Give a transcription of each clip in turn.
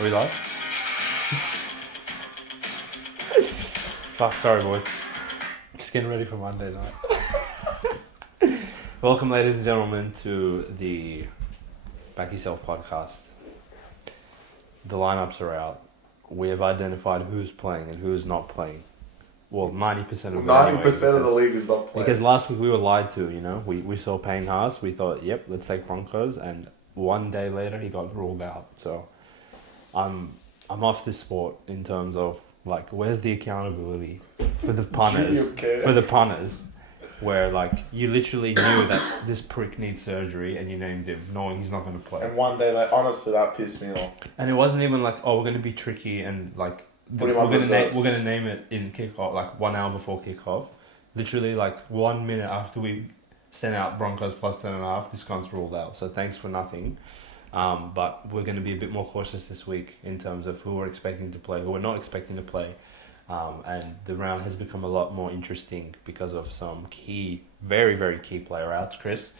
Are we live? Fuck, sorry boys. Just getting ready for Monday night. Welcome ladies and gentlemen to the Back Yourself podcast. The lineups are out. We have identified who's playing and who's not playing. Well, 90% of it 90% of the league is not playing. Because last week we were lied to, you know. We saw Payne Haas, we thought, yep, let's take Broncos, and one day later he got ruled out. So I'm off this sport in terms of like where's the accountability for the punters, where like you literally knew that this prick needs surgery and you named him knowing he's not going to play. And one day, like, honestly, that pissed me off. And it wasn't even like, oh, we're going to be tricky and like we're going to name it in kickoff, like 1 hour before kickoff. Literally like 1 minute after we sent out Broncos plus 10.5, this cunt's ruled out. So thanks for nothing. But we're going to be a bit more cautious this week in terms of who we're expecting to play, who we're not expecting to play. And the round has become a lot more interesting because of some key, very, very key player outs. Chris,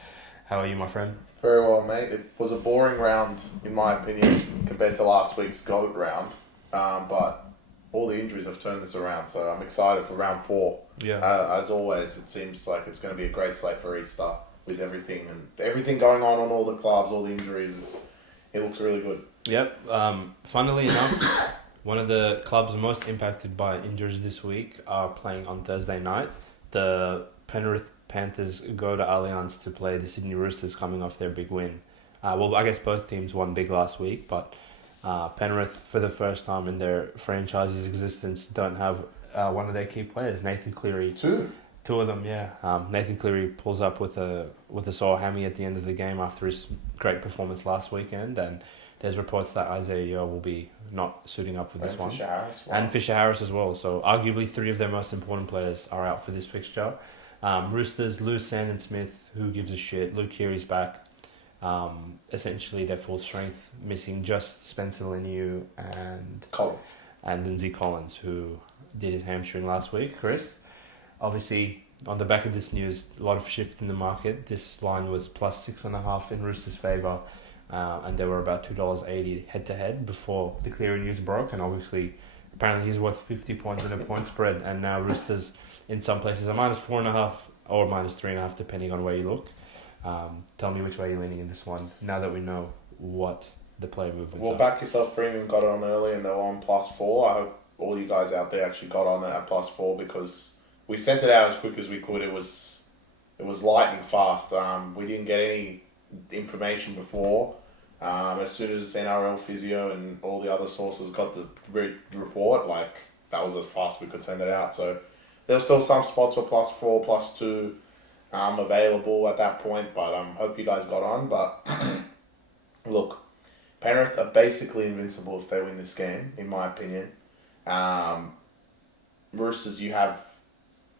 how are you, my friend? Very well, mate. It was a boring round, in my opinion, compared to last week's GOAT round. But all the injuries have turned this around, so I'm excited for round 4. Yeah. As always, it seems like it's going to be a great slate for Easter with everything going on all the clubs, all the injuries. It looks really good. Yep. Funnily enough, one of the clubs most impacted by injuries this week are playing on Thursday night. The Penrith Panthers go to Allianz to play the Sydney Roosters coming off their big win. Well, I guess both teams won big last week, but Penrith, for the first time in their franchise's existence, don't have one of their key players, Nathan Cleary. Two of them, yeah. Nathan Cleary pulls up with a sore hammy at the end of the game after his great performance last weekend, and there's reports that Isaiah Yeo will be not suiting up for this one. Fisher Harris. Wow. And Fisher Harris as well. So arguably 3 of their most important players are out for this fixture. Roosters lose Sandon Smith, who gives a shit. Luke Keary's back. Essentially their full strength, missing just Spencer Leniu and Lindsay Collins, who did his hamstring last week. Chris, obviously on the back of this news, a lot of shift in the market. This line was plus 6.5 in Roosters' favour, and they were about $2.80 head to head before the Cleary news broke. And obviously, apparently he's worth 50 points in a point spread, and now Roosters in some places are minus 4.5 or minus 3.5 depending on where you look. Tell me which way you're leaning in this one now that we know what the player movements are. Back Yourself Premium got it on early and they were on plus 4. I hope all you guys out there actually got on it at plus 4 because we sent it out as quick as we could. It was lightning fast. We didn't get any information before. As soon as NRL Physio and all the other sources got the report, like, that was as fast we could send it out. So there's still some spots for plus 4, plus 2 available at that point, but hope you guys got on. But look, Penrith are basically invincible if they win this game, in my opinion. Roosters, you have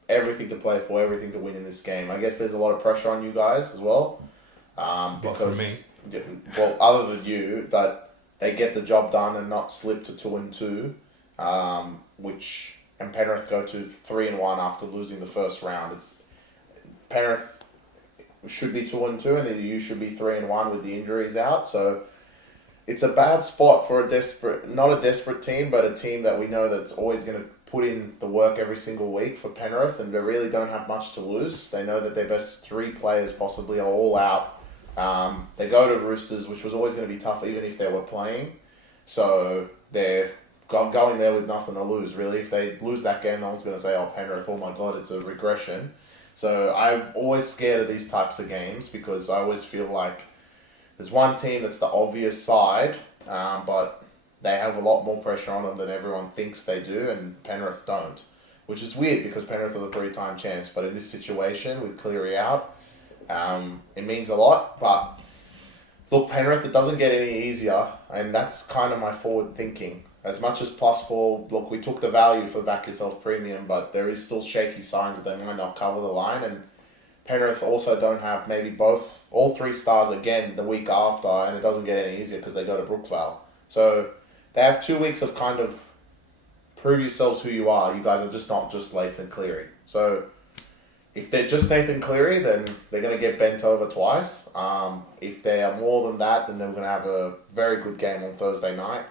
everything to play for, everything to win in this game. I guess there's a lot of pressure on you guys as well. Because, for me. Well, other than you, that they get the job done and not slip to 2-2, and Penrith go to 3-1 after losing the first round. Penrith should be 2-2, and then you should be 3-1 with the injuries out. So it's a bad spot for not a desperate team, but a team that we know that's always going to put in the work every single week for Penrith, and they really don't have much to lose. They know that their best 3 players possibly are all out. They go to Roosters, which was always going to be tough even if they were playing. So they're going there with nothing to lose, really. If they lose that game, no one's going to say, oh, Penrith, oh my God, it's a regression. So I'm always scared of these types of games because I always feel like there's one team that's the obvious side, but they have a lot more pressure on them than everyone thinks they do, and Penrith don't. Which is weird because Penrith are the 3-time champs, but in this situation with Cleary out, it means a lot. But look, Penrith, it doesn't get any easier, and that's kind of my forward thinking. As much as plus 4, look, we took the value for Back Yourself Premium, but there is still shaky signs that they might not cover the line, and Penrith also don't have maybe all 3 stars again the week after, and it doesn't get any easier because they go to Brookvale. So they have 2 weeks of kind of prove yourselves who you are. You guys are just not just Nathan Cleary. So if they're just Nathan Cleary, then they're going to get bent over twice. If they are more than that, then they're going to have a very good game on Thursday night.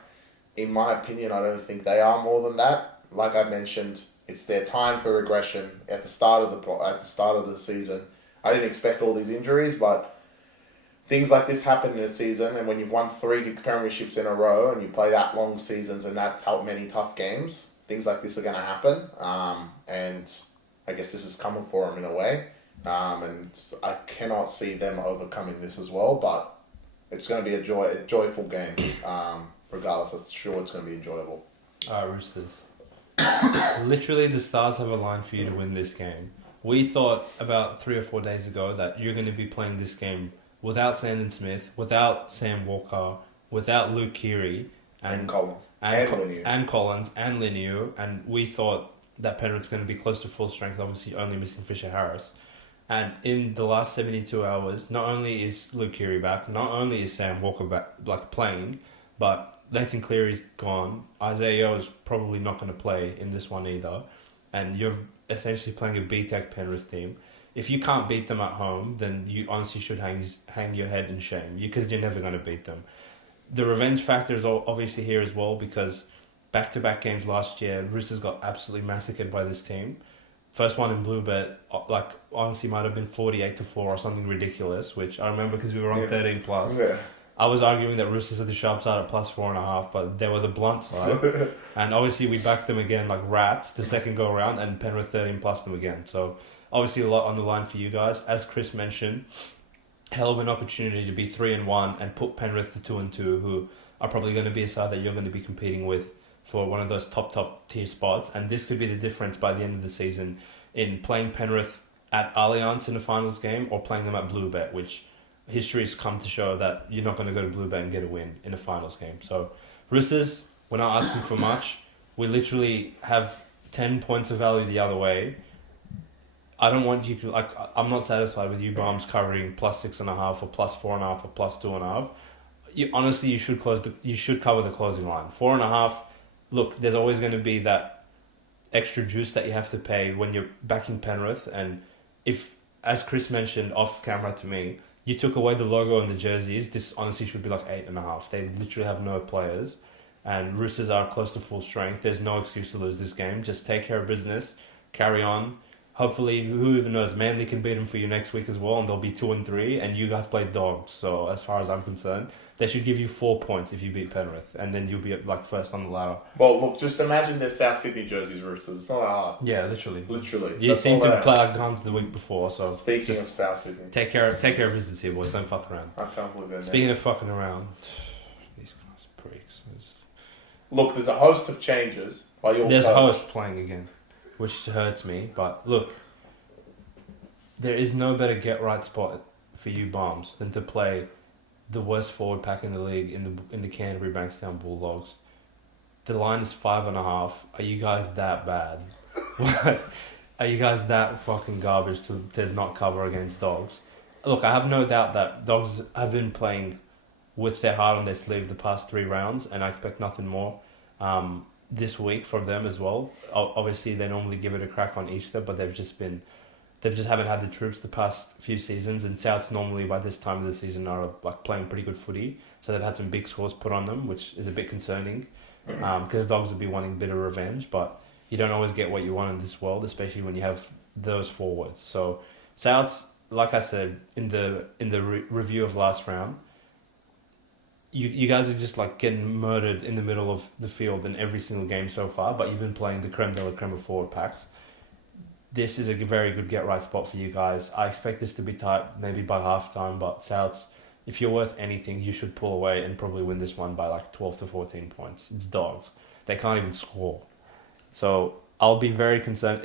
in my opinion, I don't think they are more than that. Like I mentioned, it's their time for regression at the start of the season. I didn't expect all these injuries, but things like this happen in a season, and when you've won 3 premierships in a row and you play that long seasons and that many tough games, things like this are going to happen. And I guess this is coming for them in a way. And I cannot see them overcoming this as well, but it's going to be a joyful game. Regardless, I'm sure it's going to be enjoyable. Roosters. Literally, the stars have aligned for you to win this game. We thought about 3 or 4 days ago that you're going to be playing this game without Sandon Smith, without Sam Walker, without Luke Keary, And Collins. and Collins, and Leniu, and we thought that Penrith's going to be close to full strength, obviously only missing Fisher Harris. And in the last 72 hours, not only is Luke Keary back, not only is Sam Walker back, playing, but Nathan Cleary's gone. Isaiah Yeo is probably not going to play in this one either. And you're essentially playing a B-Tech Penrith team. If you can't beat them at home, then you honestly should hang your head in shame, because you're never going to beat them. The revenge factor is obviously here as well, because back-to-back games last year, Roosters got absolutely massacred by this team. First one in Bluebet, honestly might have been 48-4 or something ridiculous, which I remember because we were on 13 plus. Yeah. I was arguing that Roosters are the sharp side at plus 4.5, but they were the blunt side. And obviously we backed them again like rats the second go around, and Penrith 13 plus them again. So obviously a lot on the line for you guys. As Chris mentioned, hell of an opportunity to be 3-1 and put Penrith to 2-2, who are probably going to be a side that you're going to be competing with for one of those top tier spots. And this could be the difference by the end of the season in playing Penrith at Allianz in the finals game or playing them at Bluebet, which history has come to show that you're not going to go to Bluebet and get a win in a finals game. So Roosters, we're not asking for much. We literally have 10 points of value the other way. I don't want you to, I'm not satisfied with you bombs covering plus 6.5 or plus 4.5 or plus 2.5. You should cover the closing line. 4.5. Look, there's always going to be that extra juice that you have to pay when you're backing Penrith. And if, as Chris mentioned off camera to me, you took away the logo and the jerseys, this honestly should be like 8.5. They literally have no players. And Roosters are close to full strength. There's no excuse to lose this game. Just take care of business. Carry on. Hopefully, who even knows, Manly can beat them for you next week as well, and they'll be 2-3, and you guys play Dogs. So as far as I'm concerned, they should give you 4 points if you beat Penrith, and then you'll be first on the ladder. Well, look, just imagine their South Sydney jerseys, Roosters. It's not hard. Yeah, literally. You seem to play like guns the week before, so speaking of South Sydney, take care of business here, boys. Don't fuck around. I can't believe that. Speaking of fucking around, these guys are pricks. Look, there's a host of changes. There's hosts playing again, which hurts me. But look, there is no better get right spot for you bombs than to play the worst forward pack in the league in the Canterbury Bankstown Bulldogs. The line is 5.5. Are you guys that bad? Are you guys that fucking garbage to not cover against Dogs? Look, I have no doubt that Dogs have been playing with their heart on their sleeve the past 3 rounds, and I expect nothing more this week from them as well. Obviously, they normally give it a crack on Easter, but they just haven't had the troops the past few seasons, and Souths normally by this time of the season are playing pretty good footy, so they've had some big scores put on them, which is a bit concerning, because Dogs would be wanting a bit of revenge, but you don't always get what you want in this world, especially when you have those forwards. So Souths, like I said in the review of last round, you guys are just getting murdered in the middle of the field in every single game so far, but you've been playing the creme de la creme of forward packs. This is a very good get-right spot for you guys. I expect this to be tight, maybe by halftime, but Souths, if you're worth anything, you should pull away and probably win this one by 12 to 14 points. It's Dogs. They can't even score. So I'll be very concerned.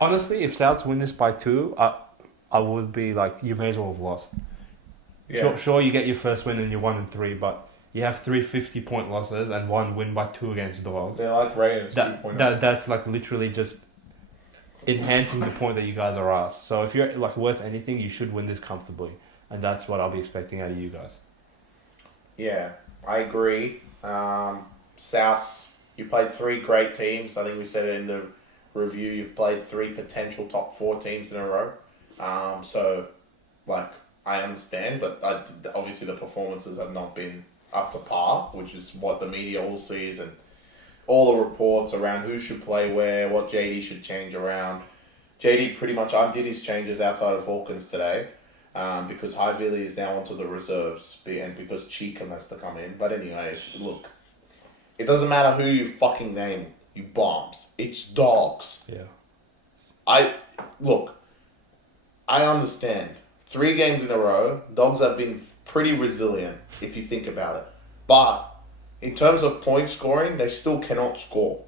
Honestly, if Souths win this by 2, I would be you may as well have lost. Yeah. Sure, you get your first win and you're 1-3, but you have 3 50-point losses and 1 win by 2 against Dogs. They're like Raiders 2.0. That's literally just enhancing the point that you guys are asked. So if you're worth anything, you should win this comfortably, and that's what I'll be expecting out of you guys. Yeah, I agree. South, you played 3 great teams. I think we said it in the review. You've played 3 potential top 4 teams in a row. So I understand, but obviously the performances have not been up to par, which is what the media all sees, and all the reports around who should play where, what JD should change around. JD pretty much undid his changes outside of Hawkins today, because Hyvili is now onto the reserves, and because Cheekham has to come in. But anyway, look, it doesn't matter who you fucking name, you bombs. It's Dogs. Yeah. I understand. 3 games in a row, Dogs have been pretty resilient, if you think about it. But in terms of point scoring, they still cannot score.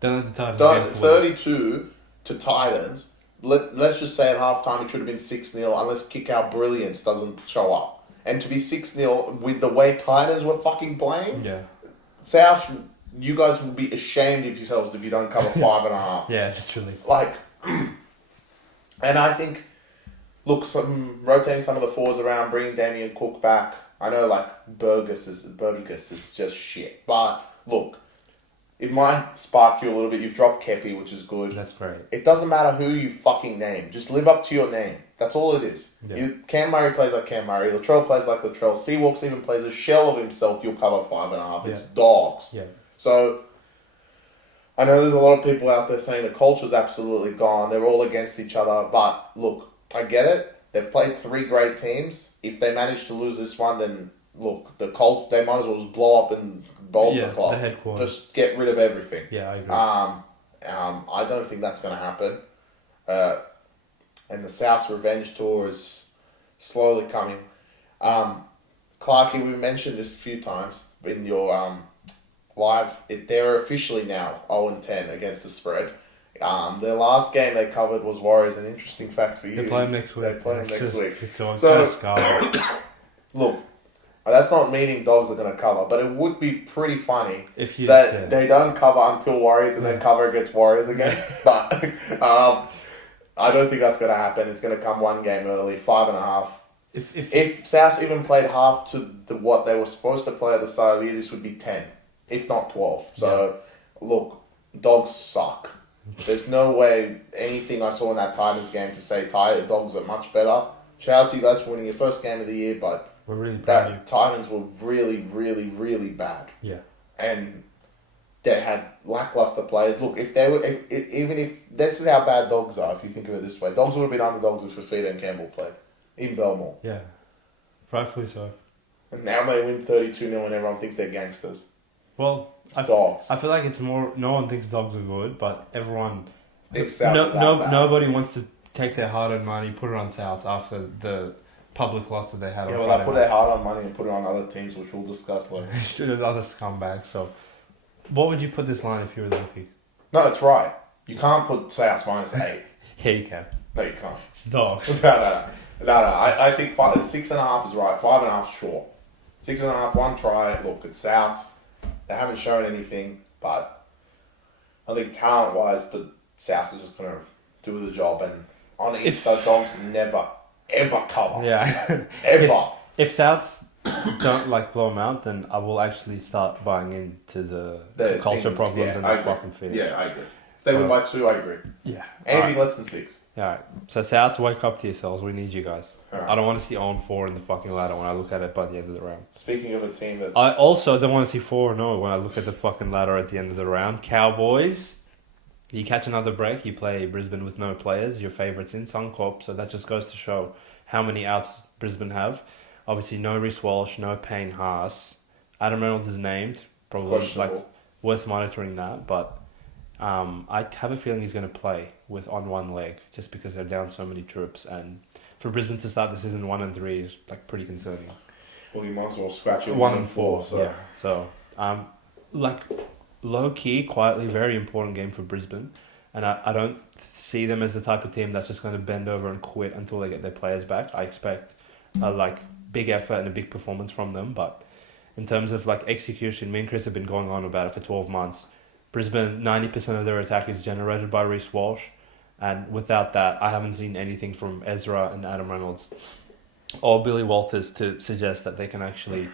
Don't let the Titans 32 to Titans. Let's just say at halftime it should have been 6-0 unless kick-out brilliance doesn't show up. And to be 6-0 with the way Titans were fucking playing, Yeah. South, you guys will be ashamed of yourselves if you don't cover 5.5. Yeah, literally. And I think, look, rotating some of the fours around, bringing Damien Cook back. I know, Burgess is just shit. But, look, it might spark you a little bit. You've dropped Kepi, which is good. That's great. It doesn't matter who you fucking name. Just live up to your name. That's all it is. Yeah. Cam Murray plays like Cam Murray. Latrell plays like Latrell. Seawalks even plays a shell of himself. You'll cover 5.5. It's Dogs. Yeah. So, I know there's a lot of people out there saying the culture's absolutely gone. They're all against each other. But, look, I get it. They've played 3 great teams. If they manage to lose this one, then, look, they might as well just blow up and bowl the club. The headquarters. Just get rid of everything. Yeah, I agree. I don't think that's going to happen. And the South's revenge tour is slowly coming. Clarkie, we mentioned this a few times in your live. They're officially now 0-10 against the spread. Their last game they covered was Warriors. An interesting fact for you. They play them next week. They play them next week. So, look, that's not meaning Dogs are going to cover, but it would be pretty funny if they don't cover until Warriors and then cover against Warriors again. But I don't think that's going to happen. It's going to come one game early, 5.5. If South even played half to what they were supposed to play at the start of the year, this would be 10, if not 12. So, look, Dogs suck. There's no way anything I saw in that Titans game to say Dogs are much better. Shout out to you guys for winning your first game of the year, but we're really proud of you. Titans were really, really, really bad. Yeah. And they had lackluster players. Look, if this is how bad Dogs are, if you think of it this way, Dogs would have been underdogs if Fafita and Campbell played in Belmore. Yeah. Rightfully so. And now they win 32-0 and everyone thinks they're gangsters. Well, Dogs. I feel like it's more, no one thinks Dogs are good, but everyone, nobody wants to take their hard-earned money, put it on South after the public loss that they had on Friday. Yeah, well, they put their hard-earned money and put it on other teams, which we'll discuss later. Other scumbags. So, what would you put this line if you were the bookie? No, it's right. You can't put South -8. Yeah, you can. No, you can't. It's Dogs. No. I think 6.5 is right. 5.5 short. 6.5, 1 try. Look, it's South. They haven't shown anything, but I think talent-wise, the South is just going to do the job. And on Easter, Dogs never, ever cover. Yeah. Ever. If Souths don't blow them out, then I will actually start buying into the culture problems and the fucking finish. Yeah, I agree. If they win by 2, I agree. Yeah. Anything less than 6. Alright. So Souths, wake up to yourselves. We need you guys. Right. I don't want to see 0-4 in the fucking ladder when I look at it by the end of the round. Speaking of a team that... I also don't want to see 4-0 when I look at the fucking ladder at the end of the round. Cowboys, you catch another break, you play Brisbane with no players, your favourites in Suncorp, so that just goes to show how many outs Brisbane have. Obviously, no Reece Walsh, no Payne Haas. Adam Reynolds is named, probably worth monitoring that, but I have a feeling he's going to play with on one leg just because they're down so many troops, and for Brisbane to start the season 1-3 is pretty concerning. Well, you might as well scratch it 1-4. So. Yeah. So, low key, quietly, very important game for Brisbane, and I don't see them as the type of team that's just going to bend over and quit until they get their players back. I expect a big effort and a big performance from them, but in terms of execution, me and Chris have been going on about it for 12 months. Brisbane, 90% of their attack is generated by Reece Walsh, and without that, I haven't seen anything from Ezra and Adam Reynolds or Billy Walters to suggest that they can actually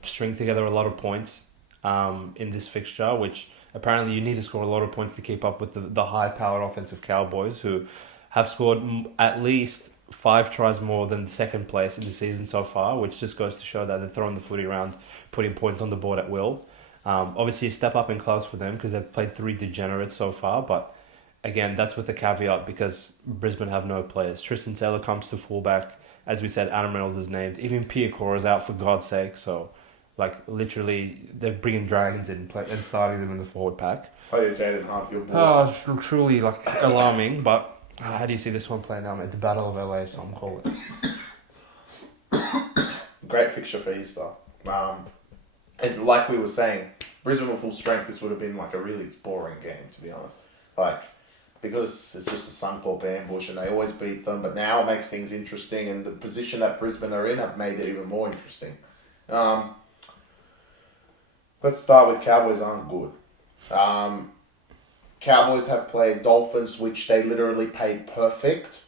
string together a lot of points in this fixture, which apparently you need to score a lot of points to keep up with the high-powered offensive Cowboys, who have scored at least 5 tries more than second place in the season so far, which just goes to show that they're throwing the footy around, putting points on the board at will. Obviously, a step up in class for them because they've played 3 degenerates so far, but again, that's with a caveat because Brisbane have no players. Tristan Taylor comes to fullback. As we said, Adam Reynolds is named. Even Pia Cora's out for God's sake. So, literally, they're bringing Dragons in and starting them in the forward pack. Oh, yeah, Jaden Hunt, your boy. Oh, it's truly, alarming. But how do you see this one playing out, mate? The Battle of LA, some call it. Great fixture for Easter. And like we were saying, Brisbane with full strength, this would have been a really boring game, to be honest. Because it's just a Suncorp ambush and they always beat them, but now it makes things interesting, and the position that Brisbane are in have made it even more interesting. Let's start with Cowboys aren't good. Cowboys have played Dolphins, which they literally played perfect.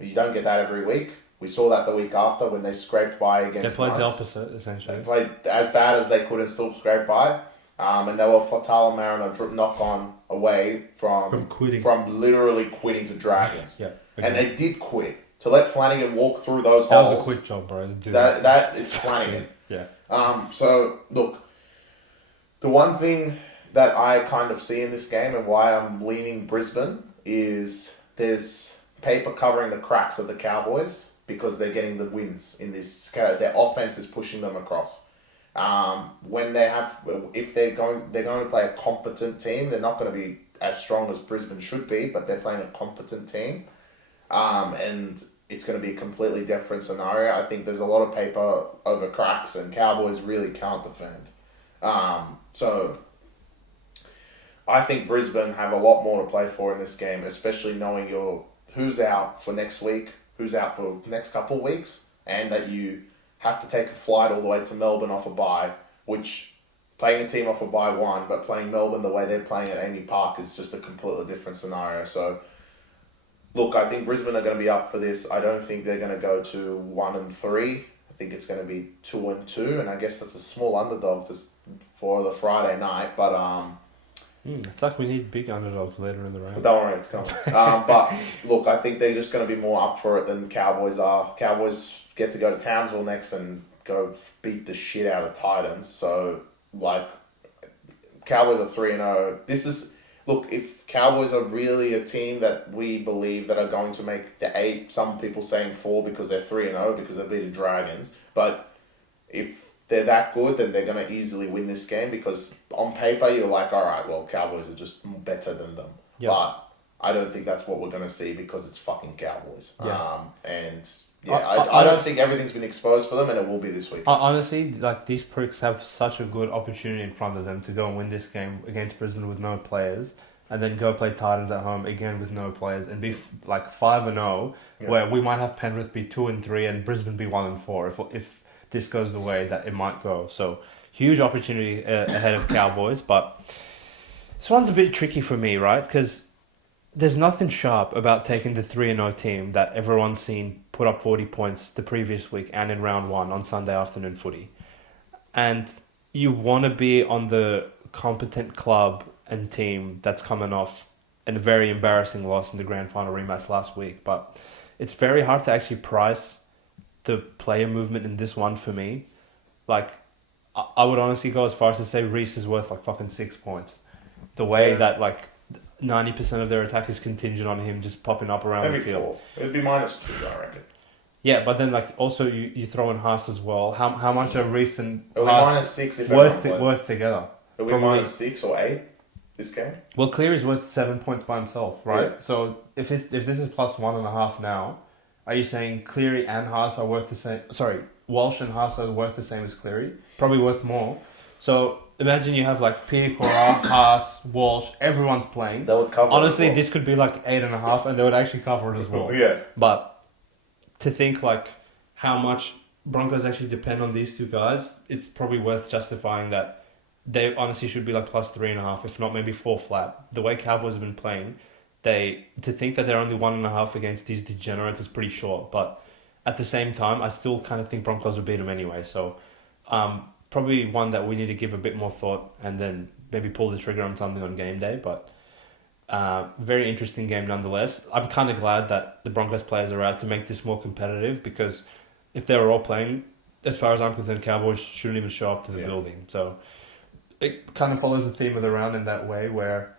You don't get that every week. We saw that the week after when they scraped by against. They played Knights. the opposite, essentially. They played as bad as they could and still scraped by. And they were Fatala Mariner knock on away from literally quitting to Dragons. Yeah. Okay. And they did quit. To let Flanagan walk through those that holes. That was a quick job, bro. It's Flanagan. Yeah. So, look, the one thing that I kind of see in this game and why I'm leaning Brisbane is there's paper covering the cracks of the Cowboys because they're getting the wins in this. Their offense is pushing them across. If they're going to play a competent team, they're not going to be as strong as Brisbane should be, but they're playing a competent team. And it's going to be a completely different scenario. I think there's a lot of paper over cracks and Cowboys really can't defend. So I think Brisbane have a lot more to play for in this game, especially knowing who's out for next week, who's out for the next couple of weeks, and that you have to take a flight all the way to Melbourne off a bye, which playing a team off a bye one, but playing Melbourne the way they're playing at Amy Park is just a completely different scenario. So, look, I think Brisbane are going to be up for this. I don't think they're going to go to 1-3. I think it's going to be 2-2, and I guess that's a small underdog for the Friday night, but it's like we need big underdogs later in the round. Don't worry, it's coming. But look, I think they're just going to be more up for it than the Cowboys are. Cowboys get to go to Townsville next and go beat the shit out of Titans. So, Cowboys are 3-0. Look, if Cowboys are really a team that we believe that are going to make the 8, some people saying 4 because they're 3-0 because they've beaten Dragons. But if they're that good, then they're going to easily win this game because on paper you're like, all right, well, Cowboys are just better than them. Yep. But I don't think that's what we're going to see because it's fucking Cowboys. Yeah. I don't think everything's been exposed for them, and it will be this week. Honestly, these pricks have such a good opportunity in front of them to go and win this game against Brisbane with no players, and then go play Titans at home again with no players, and be 5-0, where we might have Penrith be 2-3 and Brisbane be 1-4 if this goes the way that it might go. So huge opportunity ahead of Cowboys, but this one's a bit tricky for me, right? Because there's nothing sharp about taking the 3-0 team that everyone's seen put up 40 points the previous week and in round 1 on Sunday afternoon footy. And you want to be on the competent club and team that's coming off a very embarrassing loss in the grand final rematch last week. But it's very hard to actually price the player movement in this one for me. I would honestly go as far as to say Reece is worth fucking 6 points. The way that 90% of their attack is contingent on him just popping up around the field. It'd be -2, I reckon. Yeah, but then also you throw in Haas as well. How much are Reece and Haas -6 if worth together? It'll be -6 or 8 this game. Well, Cleary's worth 7 points by himself, right? Yeah. So if this is +1.5 now, are you saying Cleary and Haas are worth the same? Sorry, Walsh and Haas are worth the same as Cleary? Probably worth more. So imagine you have Pierre Cora, Haas, Walsh, everyone's playing. They would cover. Honestly, this could be 8.5, and they would actually cover it as well. Yeah. But to think how much Broncos actually depend on these two guys, it's probably worth justifying that they honestly should be +3.5, if not maybe 4 flat. The way Cowboys have been playing, to think that they're only 1.5 against these degenerates is pretty short. But at the same time, I still kind of think Broncos will beat them anyway. So probably one that we need to give a bit more thought and then maybe pull the trigger on something on game day. But Very interesting game nonetheless. I'm kind of glad that the Broncos players are out to make this more competitive, because if they were all playing, as far as I'm concerned, Cowboys shouldn't even show up to the building. So it kind of follows the theme of the round in that way, where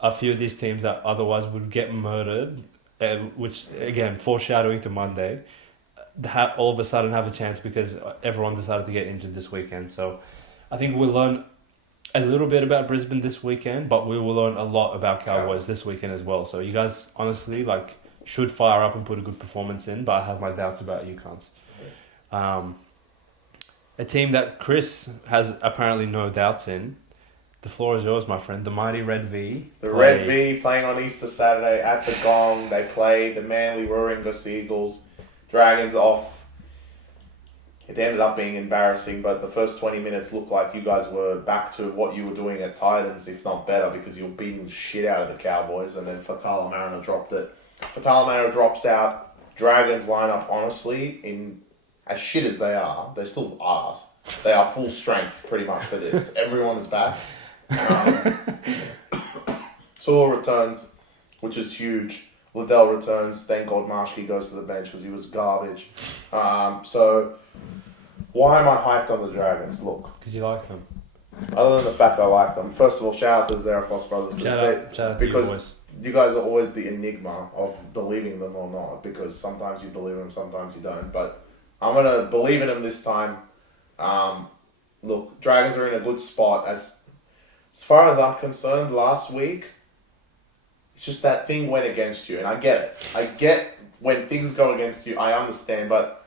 a few of these teams that otherwise would get murdered, which again, foreshadowing to Monday, all of a sudden have a chance because everyone decided to get injured this weekend. So I think we'll learn a little bit about Brisbane this weekend, but we will learn a lot about Cowboys this weekend as well. So you guys honestly should fire up and put a good performance in, but I have my doubts about you cunts. A team that Chris has apparently no doubts in. The floor is yours, my friend. The mighty Red V. Red V playing on Easter Saturday at the Gong. They play the Manly Warringah Eagles. Dragons off. It ended up being embarrassing, but the first 20 minutes looked like you guys were back to what you were doing at Titans, if not better, because you were beating the shit out of the Cowboys, and then Fatala Mariner dropped it. Fatala Mariner drops out. Dragons line up, honestly, in as shit as they are, they're still arse. They are full strength, pretty much, for this. Everyone is back. Saul returns, which is huge. Liddell returns. Thank God Marshke goes to the bench because he was garbage. So, why am I hyped on the Dragons? Look. Because you like them. Other than the fact I like them. First of all, shout out to Zarafos brothers. Shout out to you boys. You guys are always the enigma of believing them or not, because sometimes you believe them, sometimes you don't. But I'm going to believe in them this time. Look, Dragons are in a good spot. As far as I'm concerned, last week, it's just that thing went against you, and I get it. I get when things go against you, I understand, but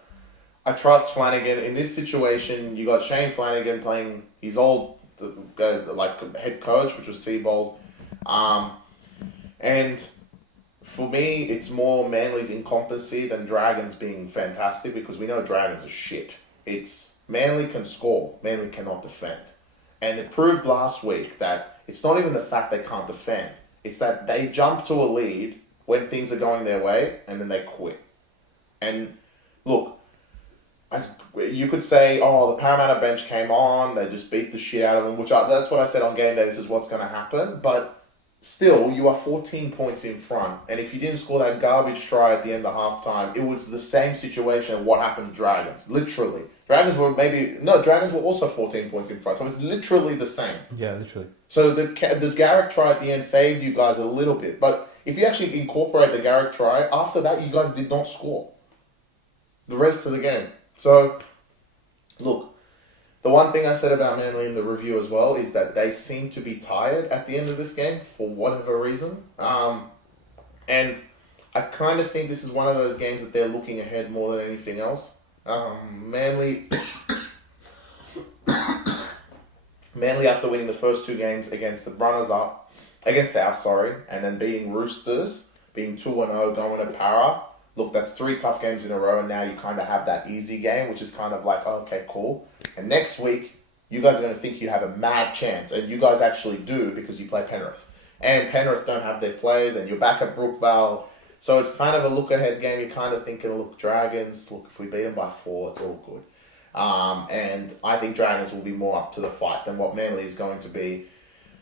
I trust Flanagan. In this situation, you got Shane Flanagan playing his old head coach, which was Seabold. And for me, it's more Manly's incompetency than Dragons being fantastic, because we know Dragons are shit. It's Manly can score, Manly cannot defend. And it proved last week that it's not even the fact they can't defend. It's that they jump to a lead when things are going their way, and then they quit. And look, as you could say, oh, the Parramatta bench came on, they just beat the shit out of them, that's what I said on game day, this is what's going to happen. But still, you are 14 points in front. And if you didn't score that garbage try at the end of halftime, it was the same situation of what happened to Dragons. Literally. Dragons were also 14 points in front. So it's literally the same. Yeah, literally. So the Garrick try at the end saved you guys a little bit. But if you actually incorporate the Garrick try, after that, you guys did not score the rest of the game. So, look, the one thing I said about Manly in the review as well is that they seem to be tired at the end of this game for whatever reason. And I kind of think this is one of those games that they're looking ahead more than anything else. Manly, after winning the first two games against South, and then beating Roosters, being 2-0, going to Para. Look, that's 3 tough games in a row, and now you kind of have that easy game, which is kind of like, oh, okay, cool. And next week, you guys are going to think you have a mad chance, and you guys actually do, because you play Penrith. And Penrith don't have their players, and you're back at Brookvale. So it's kind of a look-ahead game. You're kind of thinking, look, Dragons, look, if we beat them by 4, it's all good. And I think Dragons will be more up to the fight than what Manly is going to be.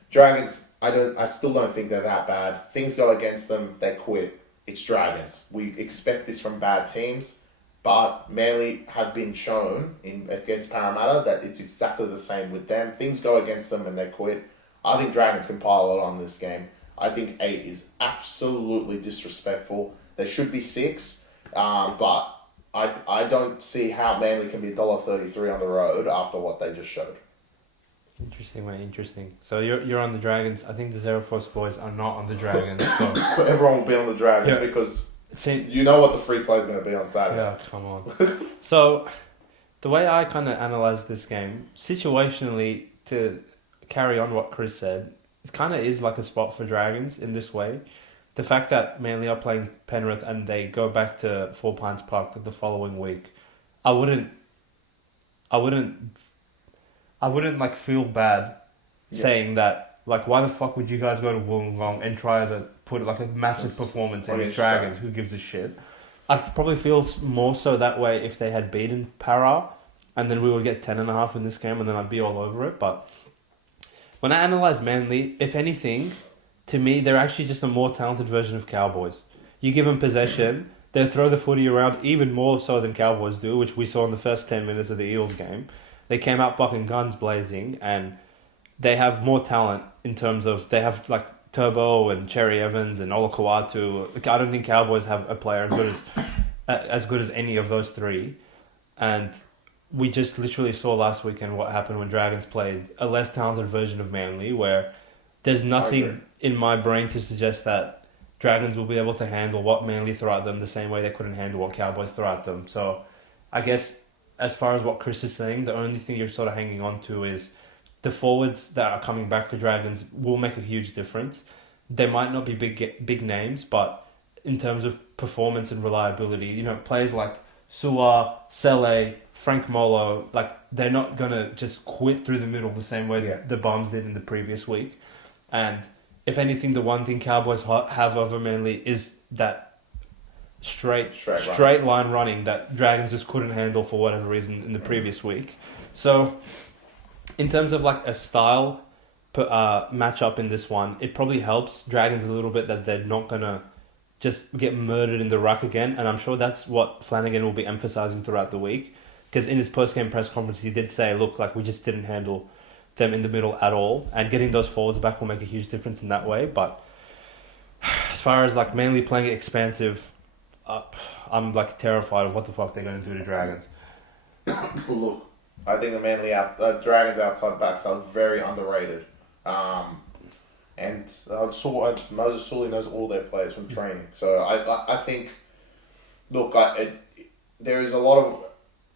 Dragons, I still don't think they're that bad. Things go against them, they quit. It's Dragons. We expect this from bad teams, but Manly have been shown against Parramatta that it's exactly the same with them. Things go against them and they quit. I think Dragons can pile it on this game. I think 8 is absolutely disrespectful. They should be 6, but I don't see how Manly can be $1.33 on the road after what they just showed. Interesting, mate. Interesting. So you're on the Dragons. I think the Zeraforce boys are not on the Dragons. So. Everyone will be on the Dragons because you know what the free play is going to be on Saturday. Yeah, come on. So the way I kind of analyze this game, situationally, to carry on what Chris said, it kind of is like a spot for Dragons in this way. The fact that Manly are playing Penrith and they go back to Four Pines Park the following week, I wouldn't like feel bad saying that, like, why the fuck would you guys go to Wollongong and try to put like a massive performance in Dragons? Who gives a shit? I'd probably feel more so that way if they had beaten Para, and then we would get 10.5 in this game, and then I'd be all over it. But when I analyse Manly, if anything, to me, they're actually just a more talented version of Cowboys. You give them possession, they'll throw the footy around even more so than Cowboys do, which we saw in the first 10 minutes of the Eels game. They came out fucking guns blazing, and they have more talent in terms of they have like Turbo and Cherry Evans and Olakawatu. I don't think Cowboys have a player as good as any of those three, and we just literally saw last weekend what happened when Dragons played a less talented version of Manly, where there's nothing in my brain to suggest that Dragons will be able to handle what Manly throw at them the same way they couldn't handle what Cowboys throw at them. So I guess as far as what Chris is saying, the only thing you're sort of hanging on to is the forwards that are coming back for Dragons will make a huge difference. They might not be big names, but in terms of performance and reliability, you know, players like Sua, Sele, Frank Molo, like they're not going to just quit through the middle the same way the Bombs did in the previous week. And if anything, the one thing Cowboys have over Manly is that straight line running that Dragons just couldn't handle for whatever reason in the previous week. So in terms of like a style matchup in this one, it probably helps Dragons a little bit that they're not going to just get murdered in the ruck again. And I'm sure that's what Flanagan will be emphasising throughout the week. Because in his post-game press conference, he did say, look, like we just didn't handle them in the middle at all. And getting those forwards back will make a huge difference in that way. But as far as like Manly playing expansive, I'm like terrified of what the fuck they're going to do to Dragons. Look, I think the Dragons outside backs are very underrated. And Moses Sully knows all their players from training. So I think, look, there is a lot of,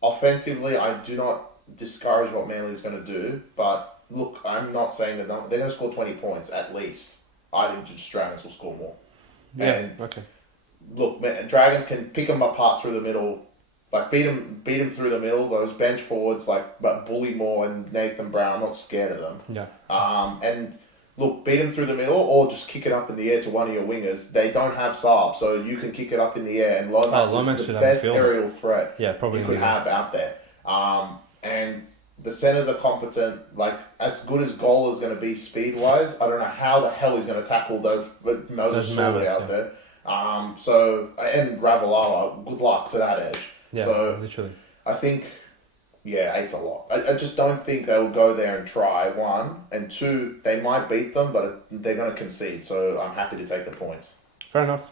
offensively, I do not discourage what Manly is going to do. But look, I'm not saying that they're going to score 20 points at least. I think just Dragons will score more. Yeah, and okay. Look, Dragons can pick them apart through the middle. Like, beat them through the middle. Those bench forwards, but Bully Moore and Nathan Brown, I'm not scared of them. Yeah. And look, beat them through the middle or just kick it up in the air to one of your wingers. They don't have Saab, so you can kick it up in the air. And Lomax is the best aerial threat probably you could have out there. And the centers are competent. Like, as good as Goal is going to be speed-wise, I don't know how the hell he's going to tackle Moses Sully out there. And Ravalawa, good luck to that edge. Yeah, so literally. I think, 8's a lot. I just don't think they will go there and try, one. And two, they might beat them, but they're going to concede. So I'm happy to take the points. Fair enough.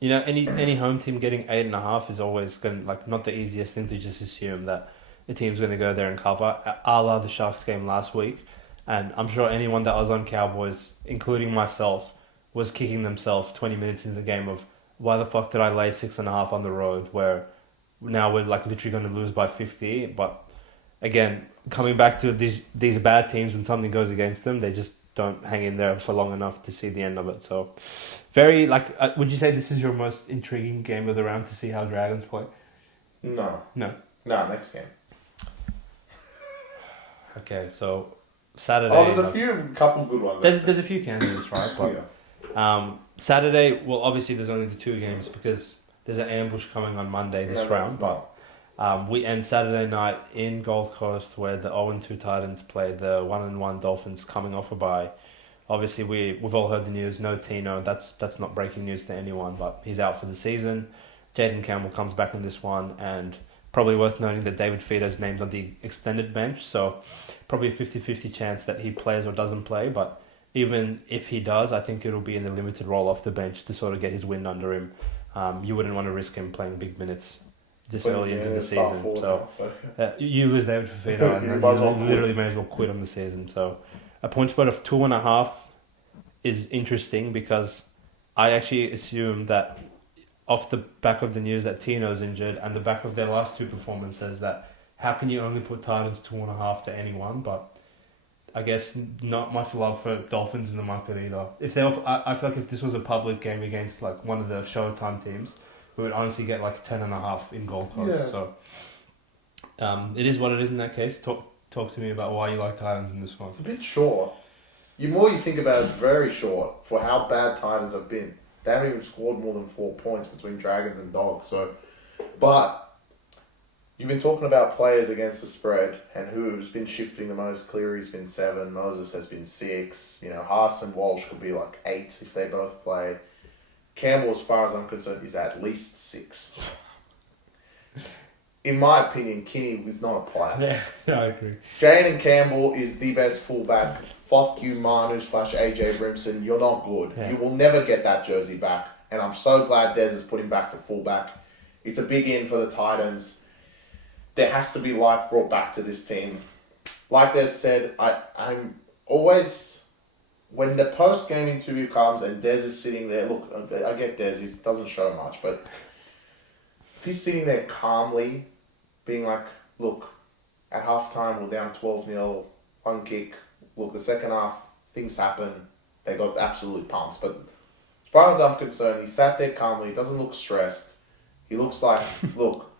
Any home team getting 8.5 is always going to, like, not the easiest thing to just assume that the team's going to go there and cover, a la the Sharks game last week. And I'm sure anyone that was on Cowboys, including myself, was kicking themselves 20 minutes into the game of, why the fuck did I lay 6.5 on the road, where now we're like literally going to lose by 50. But again, coming back to these bad teams, when something goes against them, they just don't hang in there for long enough to see the end of it. So very, like, would you say this is your most intriguing game of the round to see how Dragons play? No, next game. Okay, so Saturday. There's a couple good ones. There's a few candidates, right? But Saturday, well, obviously there's only the two games because there's an ambush coming on Monday this round. But we end Saturday night in Gold Coast, where the 0-2 Titans play the 1-1 Dolphins coming off a bye. Obviously, we've all heard the news. No Tino. That's not breaking news to anyone, but he's out for the season. Jaden Campbell comes back in this one, and probably worth noting that David Feeder's named on the extended bench, so probably a 50-50 chance that he plays or doesn't play. But even if he does, I think it'll be in the limited role off the bench to sort of get his wind under him. You wouldn't want to risk him playing big minutes this early into the season. You lose David Fafita and you literally may as well quit on the season. So a point spread of 2.5 is interesting because I actually assume that off the back of the news that Tino's injured and the back of their last two performances, that how can you only put Titans 2.5 to anyone? But I guess not much love for Dolphins in the market either. I feel like if this was a public game against like one of the Showtime teams, we would honestly get like 10.5 in Gold Coast. Yeah. So it is what it is in that case. Talk to me about why you like Titans in this one. It's a bit short. The more you think about it, it's very short for how bad Titans have been. They haven't even scored more than 4 points between Dragons and Dogs. So, but You've been talking about players against the spread and who's been shifting the most. Cleary's been 7, Moses has been 6. Haas and Walsh could be like 8 if they both play. Campbell, as far as I'm concerned, is at least 6. In my opinion, Kinney is not a player. Yeah, I agree. Jaden Campbell is the best fullback. Fuck you, Manu/AJ Brimson. You're not good. Yeah. You will never get that jersey back. And I'm so glad Des has put him back to fullback. It's a big in for the Titans. There has to be life brought back to this team. Like Des said, I'm always... When the post-game interview comes and Des is sitting there... Look, I get Des. He doesn't show much. But if he's sitting there calmly, being like, look, at halftime we're down 12-0, one kick. Look, the second half, things happen. They got absolutely pumped. But as far as I'm concerned, he sat there calmly. He doesn't look stressed. He looks like, look...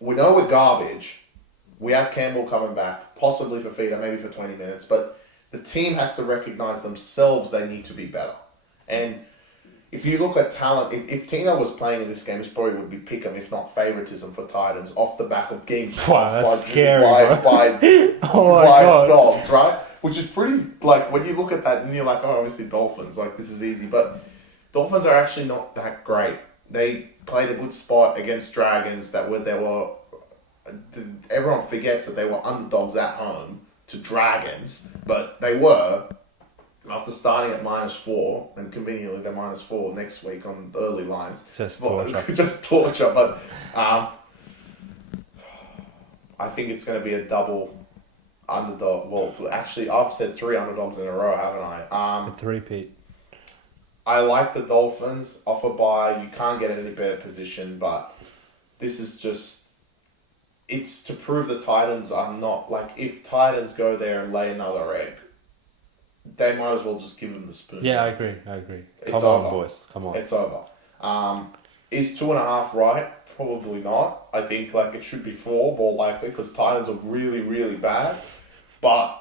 We know we're garbage. We have Campbell coming back, possibly for feeder, maybe for 20 minutes, but the team has to recognise themselves they need to be better. And if you look at talent, if Tino was playing in this game, this probably would be pick 'em, if not favouritism for Titans, off the back of getting wow, that's scary, by God. Dogs, right? Which is pretty, like, when you look at that and you're like, oh, obviously Dolphins, like, this is easy. But Dolphins are actually not that great. They played a good spot against Dragons everyone forgets that they were underdogs at home to Dragons, but they were, after starting at -4, and conveniently they're -4 next week on the early lines. Just torture. Just torture, but I think it's going to be a double underdog. Well, actually, I've said 3 underdogs in a row, haven't I? A three-peat. I like the Dolphins off a bye. You can't get any better position, but this is just... It's to prove the Titans are not... Like, if Titans go there and lay another egg, they might as well just give them the spoon. Yeah, I agree. It's Come over. on, boys. Come on. It's over. Is 2.5 right? Probably not. I think like it should be 4, more likely, because Titans are really, really bad. But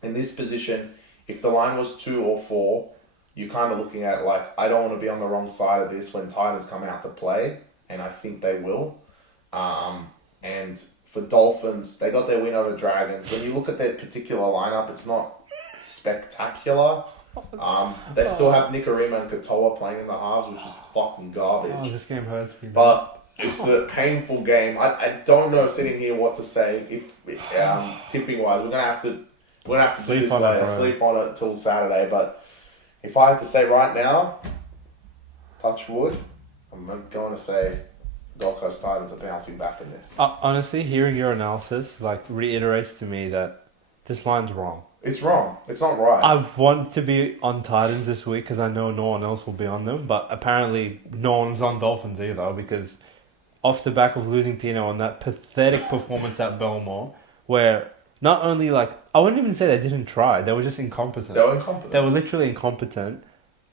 in this position... If the line was 2 or 4, you're kind of looking at it like, I don't want to be on the wrong side of this when Titans come out to play, and I think they will. And for Dolphins, they got their win over Dragons. When you look at their particular lineup, it's not spectacular. They still have Nikorima and Katoa playing in the halves, which is fucking garbage. Oh, this game hurts me. But it's a painful game. I don't know sitting here what to say. If tipping wise, we're gonna have to do this later. Sleep on it till Saturday. But if I had to say right now, touch wood, I'm going to say Gold Coast Titans are bouncing back in this. Honestly, hearing your analysis reiterates to me that this line's wrong. It's wrong. It's not right. I want to be on Titans this week because I know no one else will be on them, but apparently no one's on Dolphins either because off the back of losing Tino on that pathetic performance at Belmore, where not only I wouldn't even say they didn't try, they were just incompetent. They were literally incompetent.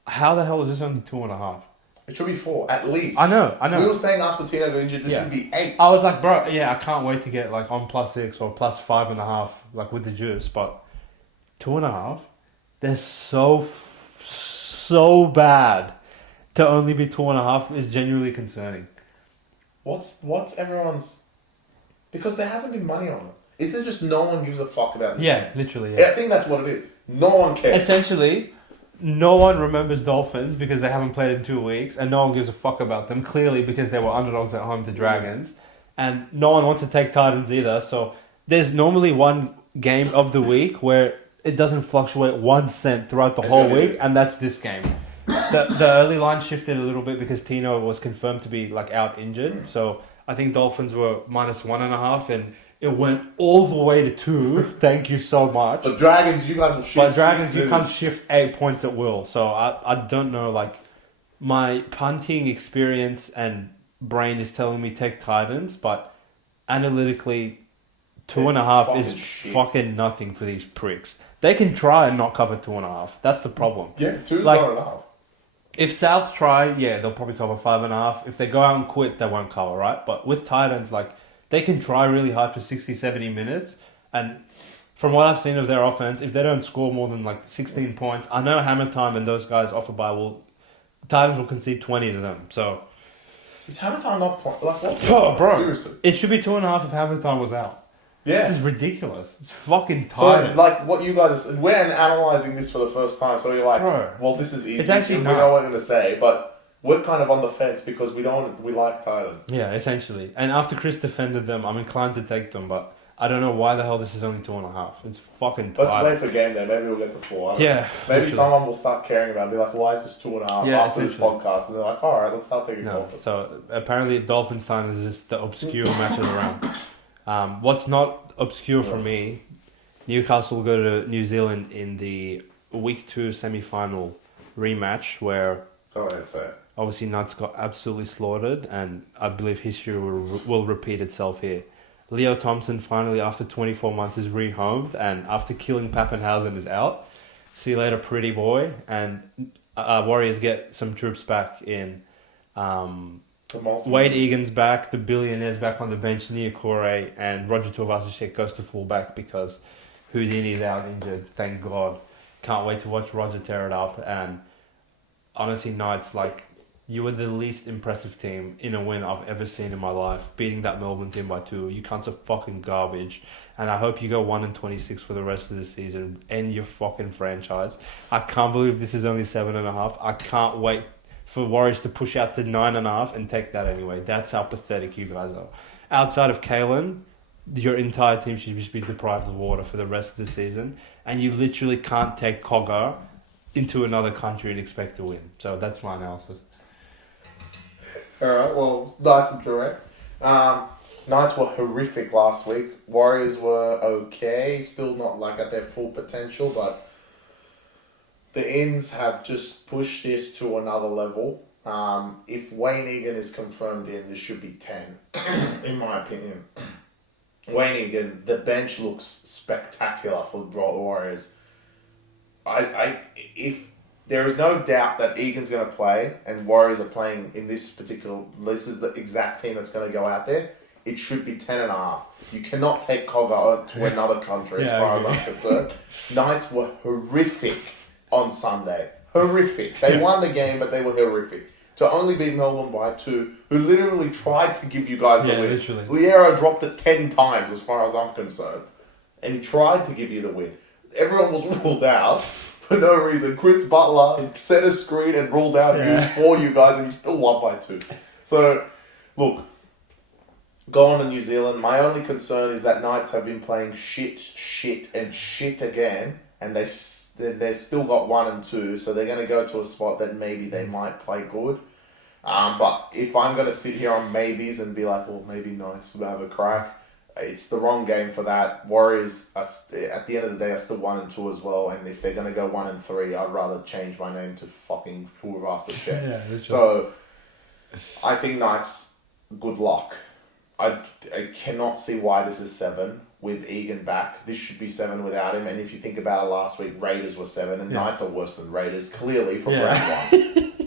How the hell is this only 2.5? It should be 4, at least. I know. We were saying after Tino got injured, this would be 8. I was like, bro, yeah, I can't wait to get on +6 or +5.5, with the juice, but 2.5, they're so bad. To only be 2.5 is genuinely concerning. What's everyone's... Because there hasn't been money on it. Is there just no one gives a fuck about this? Yeah, game? literally, yeah. I think that's what it is. No one cares. Essentially, no one remembers Dolphins because they haven't played in 2 weeks, and no one gives a fuck about them, clearly because they were underdogs at home to Dragons, and no one wants to take Titans either, so there's normally one game of the week where it doesn't fluctuate 1 cent throughout the whole week, and that's this game. The early line shifted a little bit because Tino was confirmed to be out injured, so I think Dolphins were -1.5, and it went all the way to 2. Thank you so much. But Dragons, you guys will shift. But Dragons, you can't shift 8 points at will. So I don't know. My punting experience and brain is telling me take Titans, but analytically, 2.5 is fucking nothing for these pricks. They can try and not cover 2.5. That's the problem. Yeah, 2 is not enough. If Souths try, yeah, they'll probably cover 5.5. If they go out and quit, they won't cover, right? But with Titans, they can try really hard for 60, 70 minutes. And from what I've seen of their offense, if they don't score more than 16 points, I know Hammer Time and those guys offer by Titans will concede 20 to them. So Is Hammer Time not playing? Like, what's Oh, bro. Seriously. It should be 2.5 if Hammer Time was out. Yeah. This is ridiculous. It's fucking So, tired. like, what you guys are... We're analysing this for the first time, so you're like, Bro. well, this is easy. It's actually we not. know what we're going to say, but we're kind of on the fence because we like Titans. Yeah, essentially. And after Chris defended them, I'm inclined to take them, but I don't know why the hell this is only 2.5. It's fucking tired. Let's wait for game day. Maybe we'll get to 4. I don't know. Yeah. Maybe literally. someone will start caring about it and be like, why is this 2.5 Yeah, after this essentially. podcast? And they're like, alright, let's start taking No, Dolphins. so apparently Dolphins time is just the obscure match of the round. What's not obscure for me, Newcastle will go to New Zealand in the week 2 semi-final rematch where Go ahead, say it. obviously Knights got absolutely slaughtered, and I believe history will repeat itself here. Leo Thompson finally, after 24 months, is rehomed, and after killing Pappenhausen is out. See you later, pretty boy. And Warriors get some troops back in. Wade Egan's back, the billionaire's back on the bench, Nia Corey, and Roger Tuivasa-Sheck goes to fullback because Houdini's out injured, thank God. Can't wait to watch Roger tear it up. And honestly, Knights, like, you were the least impressive team in a win I've ever seen in my life. Beating that Melbourne team by 2. You cunts are fucking garbage. And I hope you go 1-26 for the rest of the season. End your fucking franchise. I can't believe this is only 7.5. I can't wait for Warriors to push out to 9.5 and take that anyway. That's how pathetic you guys are. Outside of Kalen, your entire team should just be deprived of water for the rest of the season. And you literally can't take Cogger into another country and expect to win. So that's my analysis. Alright, well, nice and direct. Knights were horrific last week. Warriors were okay, still not like at their full potential, but the Ins have just pushed this to another level. If Wayne Egan is confirmed in, this should be 10, in my opinion. Wayne Egan, the bench looks spectacular for the Warriors. If there is no doubt that Egan's going to play and Warriors are playing in this particular... This is the exact team that's going to go out there. It should be 10.5. You cannot take Cogger to another country as far as I'm concerned. Knights were horrific on Sunday. Horrific. They won the game, but they were horrific. To only beat Melbourne by 2, who literally tried to give you guys the win. Literally. Liero dropped it 10 times as far as I'm concerned. And he tried to give you the win. Everyone was ruled out for no reason. Chris Butler set a screen and ruled out views for you guys, and you still won by 2. So, look, going to New Zealand, my only concern is that Knights have been playing shit again, and they've still got 1 and 2, so they're going to go to a spot that maybe they might play good. But if I'm going to sit here on maybes and be like, well, maybe Knights will have a crack, it's the wrong game for that. Warriors, at the end of the day, are still 1 and 2 as well, and if they're going to go 1 and 3, I'd rather change my name to fucking Tuivasa-Sheck. So, I think Knights, good luck. I cannot see why this is 7 with Egan back. This should be 7 without him. And if you think about it, last week Raiders were 7, and Knights are worse than Raiders, clearly from round 1.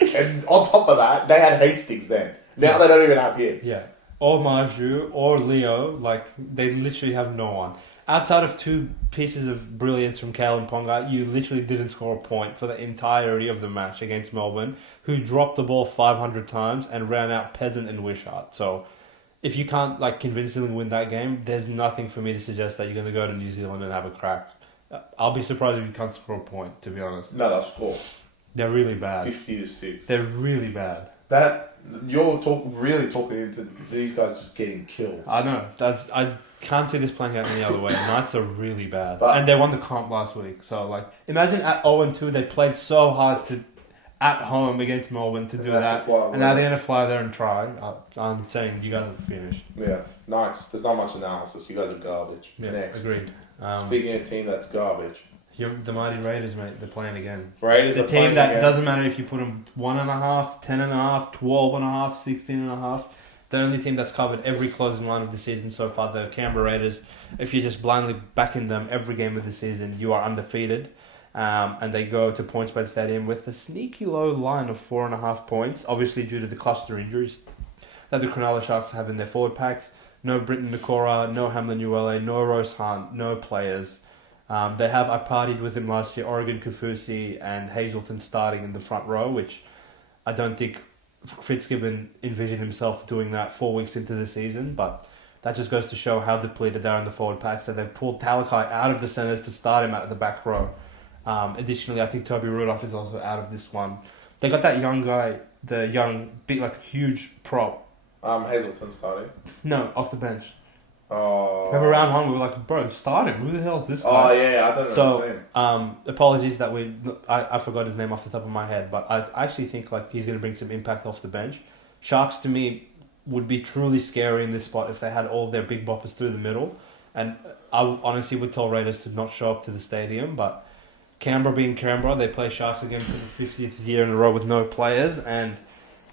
And on top of that, they had Hastings then. Now they don't even have him. Yeah. Or Marju or Leo, like, they literally have no one. Outside of 2 pieces of brilliance from Kalen Ponga, you literally didn't score a point for the entirety of the match against Melbourne, who dropped the ball 500 times and ran out Peasant and Wishart. So, if you can't, like, convincingly win that game, there's nothing for me to suggest that you're going to go to New Zealand and have a crack. I'll be surprised if you can't score a point, to be honest. No, they'll score. They're really bad. 50-6. They're really bad. You're really talking into these guys just getting killed. I know. I can't see this playing out any other way. Knights are really bad. But, and they won the comp last week. So, like, imagine at 0-2, they played so hard at home against Melbourne to do that. And now they're going to fly there and try. I'm saying you guys are finished. Yeah. Knights, there's not much analysis. You guys are garbage. Yeah, Next. agreed. Speaking of a team that's garbage. The mighty Raiders, mate. They're playing again. Raiders the are team playing that again. doesn't matter if you put them 1.5, 10.5, 12.5, 16.5. The only team that's covered every closing line of the season so far, the Canberra Raiders. If you're just blindly backing them every game of the season, you are undefeated. And they go to PointsBet Stadium with a sneaky low line of 4.5 points, obviously due to the cluster injuries that the Cronulla Sharks have in their forward packs. No Britton Nakora, no Hamlin Uele, no Rose Hunt, no players. They have, I partied with him last year, Oregon Kaufusi and Hazelton starting in the front row, which I don't think Fitzgibbon envisioned himself doing that 4 weeks into the season, but that just goes to show how depleted they are in the forward pack. So they've pulled Talakai out of the centres to start him at the back row. Additionally, I think Toby Rudolph is also out of this one. They got that young guy, the young, big, like, huge prop. Hazleton started. No, off the bench. Oh. Remember round one, we were like, bro, start him. Who the hell's this guy? Oh, yeah, I don't know his name. Apologies that I forgot his name off the top of my head, but I actually think like he's going to bring some impact off the bench. Sharks, to me, would be truly scary in this spot if they had all of their big boppers through the middle. And I honestly would tell Raiders to not show up to the stadium, but Canberra being Canberra, they play Sharks again for the 50th year in a row with no players, and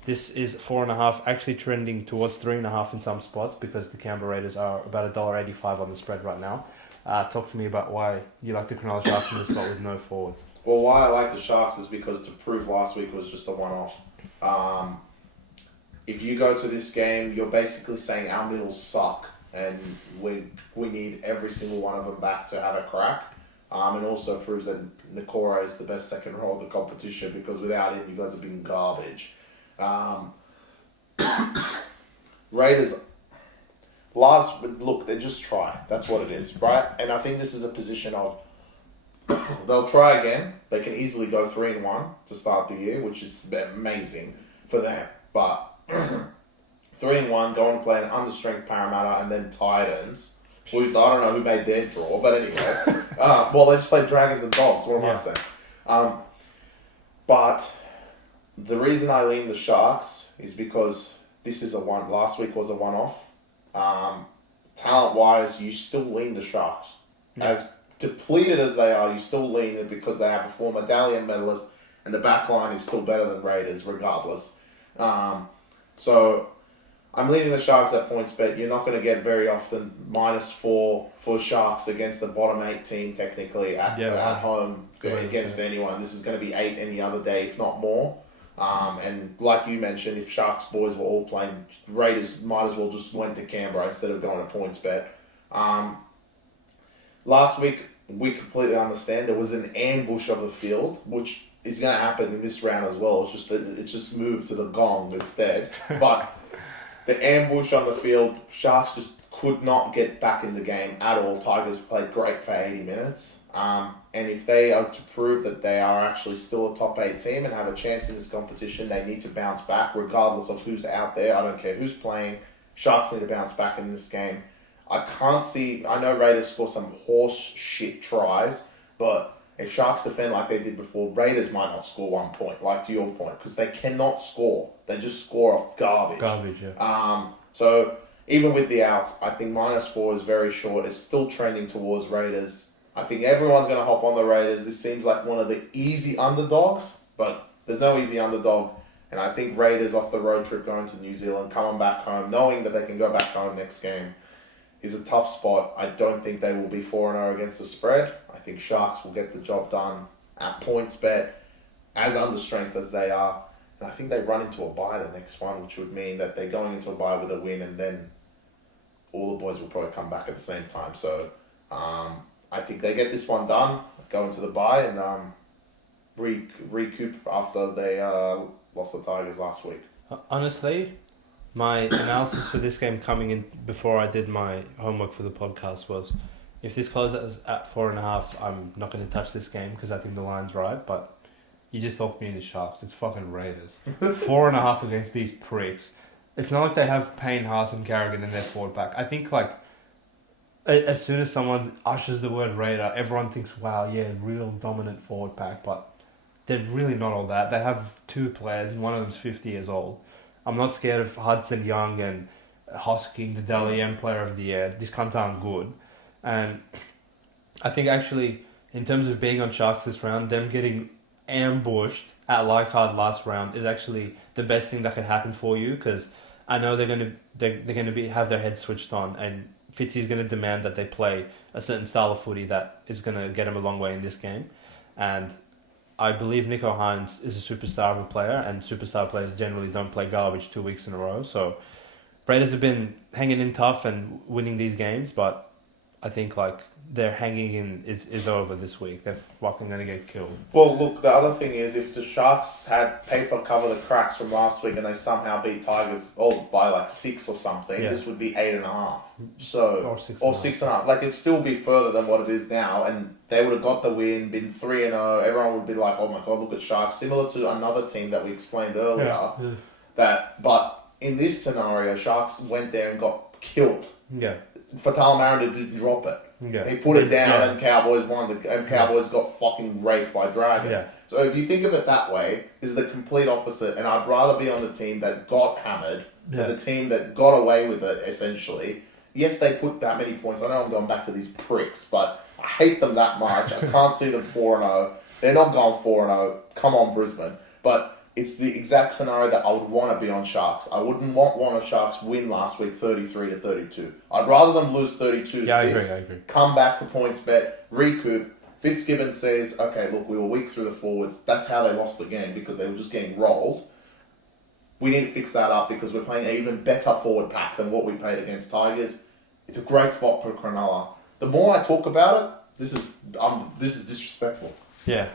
this is 4.5, actually trending towards 3.5 in some spots because the Canberra Raiders are about $1.85 on the spread right now. Talk to me about why you like the Cronulla Sharks in this spot with no forward. Well, why I like the Sharks is because to prove last week was just a one-off. If you go to this game, you're basically saying our middles suck and we need every single one of them back to have a crack. And also proves that Nikora is the best second row of the competition because without him, you guys have been garbage. Raiders, look, they just try. That's what it is, right? And I think this is a position of they'll try again. They can easily go 3-1 to start the year, which is amazing for them. But 3-1, going to play an understrength Parramatta and then Titans. Who I don't know who made their draw, but anyway. Well, they just played Dragons and Dogs. What am I saying? But the reason I lean the Sharks is because this is a one. Last week was a one-off. Talent-wise, you still lean the Sharks. Yeah. As depleted as they are, you still lean it because they have a former Dalian medalist and the back line is still better than Raiders, regardless. So I'm leaning the Sharks at points bet. You're not going to get very often -4 for Sharks against the bottom 8 team, technically, at home against anyone. This is going to be 8 any other day, if not more. And like you mentioned, if Sharks boys were all playing, Raiders might as well just went to Canberra instead of going to points bet. Last week, we completely understand there was an ambush of the field, which is going to happen in this round as well. It's just moved to the gong instead. But the ambush on the field, Sharks just could not get back in the game at all. Tigers played great for 80 minutes. And if they are to prove that they are actually still a top 8 team and have a chance in this competition, they need to bounce back regardless of who's out there. I don't care who's playing. Sharks need to bounce back in this game. I know Raiders score some horse shit tries, but if Sharks defend like they did before, Raiders might not score 1 point, like to your point, because they cannot score. They just score off garbage. So even with the outs, I think -4 is very short. It's still trending towards Raiders. I think everyone's going to hop on the Raiders. This seems like one of the easy underdogs, but there's no easy underdog. And I think Raiders off the road trip going to New Zealand, coming back home, knowing that they can go back home next game, is a tough spot. I don't think they will be 4-0 against the spread. I think Sharks will get the job done at points bet, as understrength as they are. And I think they run into a bye the next one, which would mean that they're going into a bye with a win, and then all the boys will probably come back at the same time. So I think they get this one done, go into the bye, and recoup after they lost the Tigers last week. Honestly, my analysis for this game coming in before I did my homework for the podcast was, if this closes at 4.5, I'm not going to touch this game because I think the line's right, but you just locked me in the Sharks. It's fucking Raiders. 4.5 against these pricks. It's not like they have Payne, Haas and Carrigan in their forward pack. I think like as soon as someone ushers the word Raider, everyone thinks, wow, yeah, real dominant forward pack, but they're really not all that. They have 2 players and one of them's 50 years old. I'm not scared of Hudson Young and Hosking, the Dalian player of the year. These cunts aren't good. And I think actually, in terms of being on Sharks this round, them getting ambushed at Leichhardt last round is actually the best thing that could happen for you, because I know they're going to have their heads switched on, and Fitzy's going to demand that they play a certain style of footy that is going to get him a long way in this game. And I believe Nico Hines is a superstar of a player, and superstar players generally don't play garbage 2 weeks in a row. So Raiders have been hanging in tough and winning these games, but I think like their hanging in is over this week. They're fucking gonna get killed. Well, look, the other thing is if the Sharks had paper cover the cracks from last week and they somehow beat Tigers by like 6 or something, this would be 8.5. So or 6.5. Like it'd still be further than what it is now, and they would have got the win, been 3-0. Everyone would be like, "Oh my god, look at Sharks!" Similar to another team that we explained earlier. But in this scenario, Sharks went there and got killed. Yeah. Fatal-Mariner didn't drop it. Yeah. He put it down and Cowboys won. And Cowboys got fucking raped by Dragons. Yeah. So if you think of it that way, it's the complete opposite. And I'd rather be on the team that got hammered than the team that got away with it, essentially. Yes, they put that many points. I know I'm going back to these pricks, but I hate them that much. I can't see them 4-0. They're not going 4-0. Come on, Brisbane. But it's the exact scenario that I would want to be on Sharks. I wouldn't want one of Sharks win last week 33-32. I'd rather them lose 32-6. Yeah, I agree. Come back to points bet, recoup. Fitzgibbon says, okay, look, we were weak through the forwards. That's how they lost the game because they were just getting rolled. We need to fix that up because we're playing an even better forward pack than what we played against Tigers. It's a great spot for Cronulla. The more I talk about it, this is disrespectful. Yeah.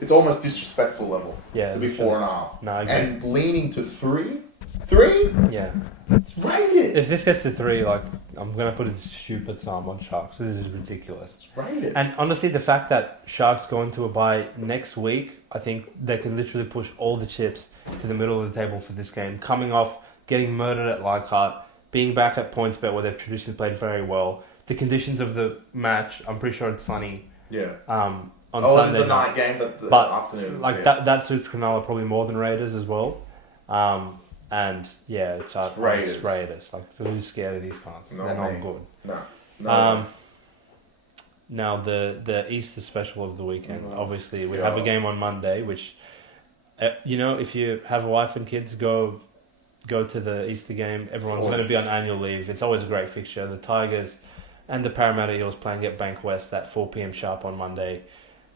It's almost disrespectful level to be 4.5. No, I agree. And leaning to 3? 3? Yeah. It's rated. If this gets to 3, like, I'm going to put a stupid sum on Sharks. This is ridiculous. It's rated. And honestly, the fact that Sharks go into a bye next week, I think they can literally push all the chips to the middle of the table for this game. Coming off getting murdered at Leichhardt, being back at PointsBet where they've traditionally played very well. The conditions of the match, I'm pretty sure it's sunny. Yeah. On Sunday it's a night game, but the afternoon. Like that suits Cronulla probably more than Raiders as well. And yeah, it's Raiders. Like, who's scared of these cunts? They're not good. No. Now the Easter special of the weekend. Obviously, we have a game on Monday, which if you have a wife and kids, go to the Easter game. Everyone's going to be on annual leave. It's always a great fixture. The Tigers and the Parramatta Eels playing at Bank West at 4 p.m. sharp on Monday.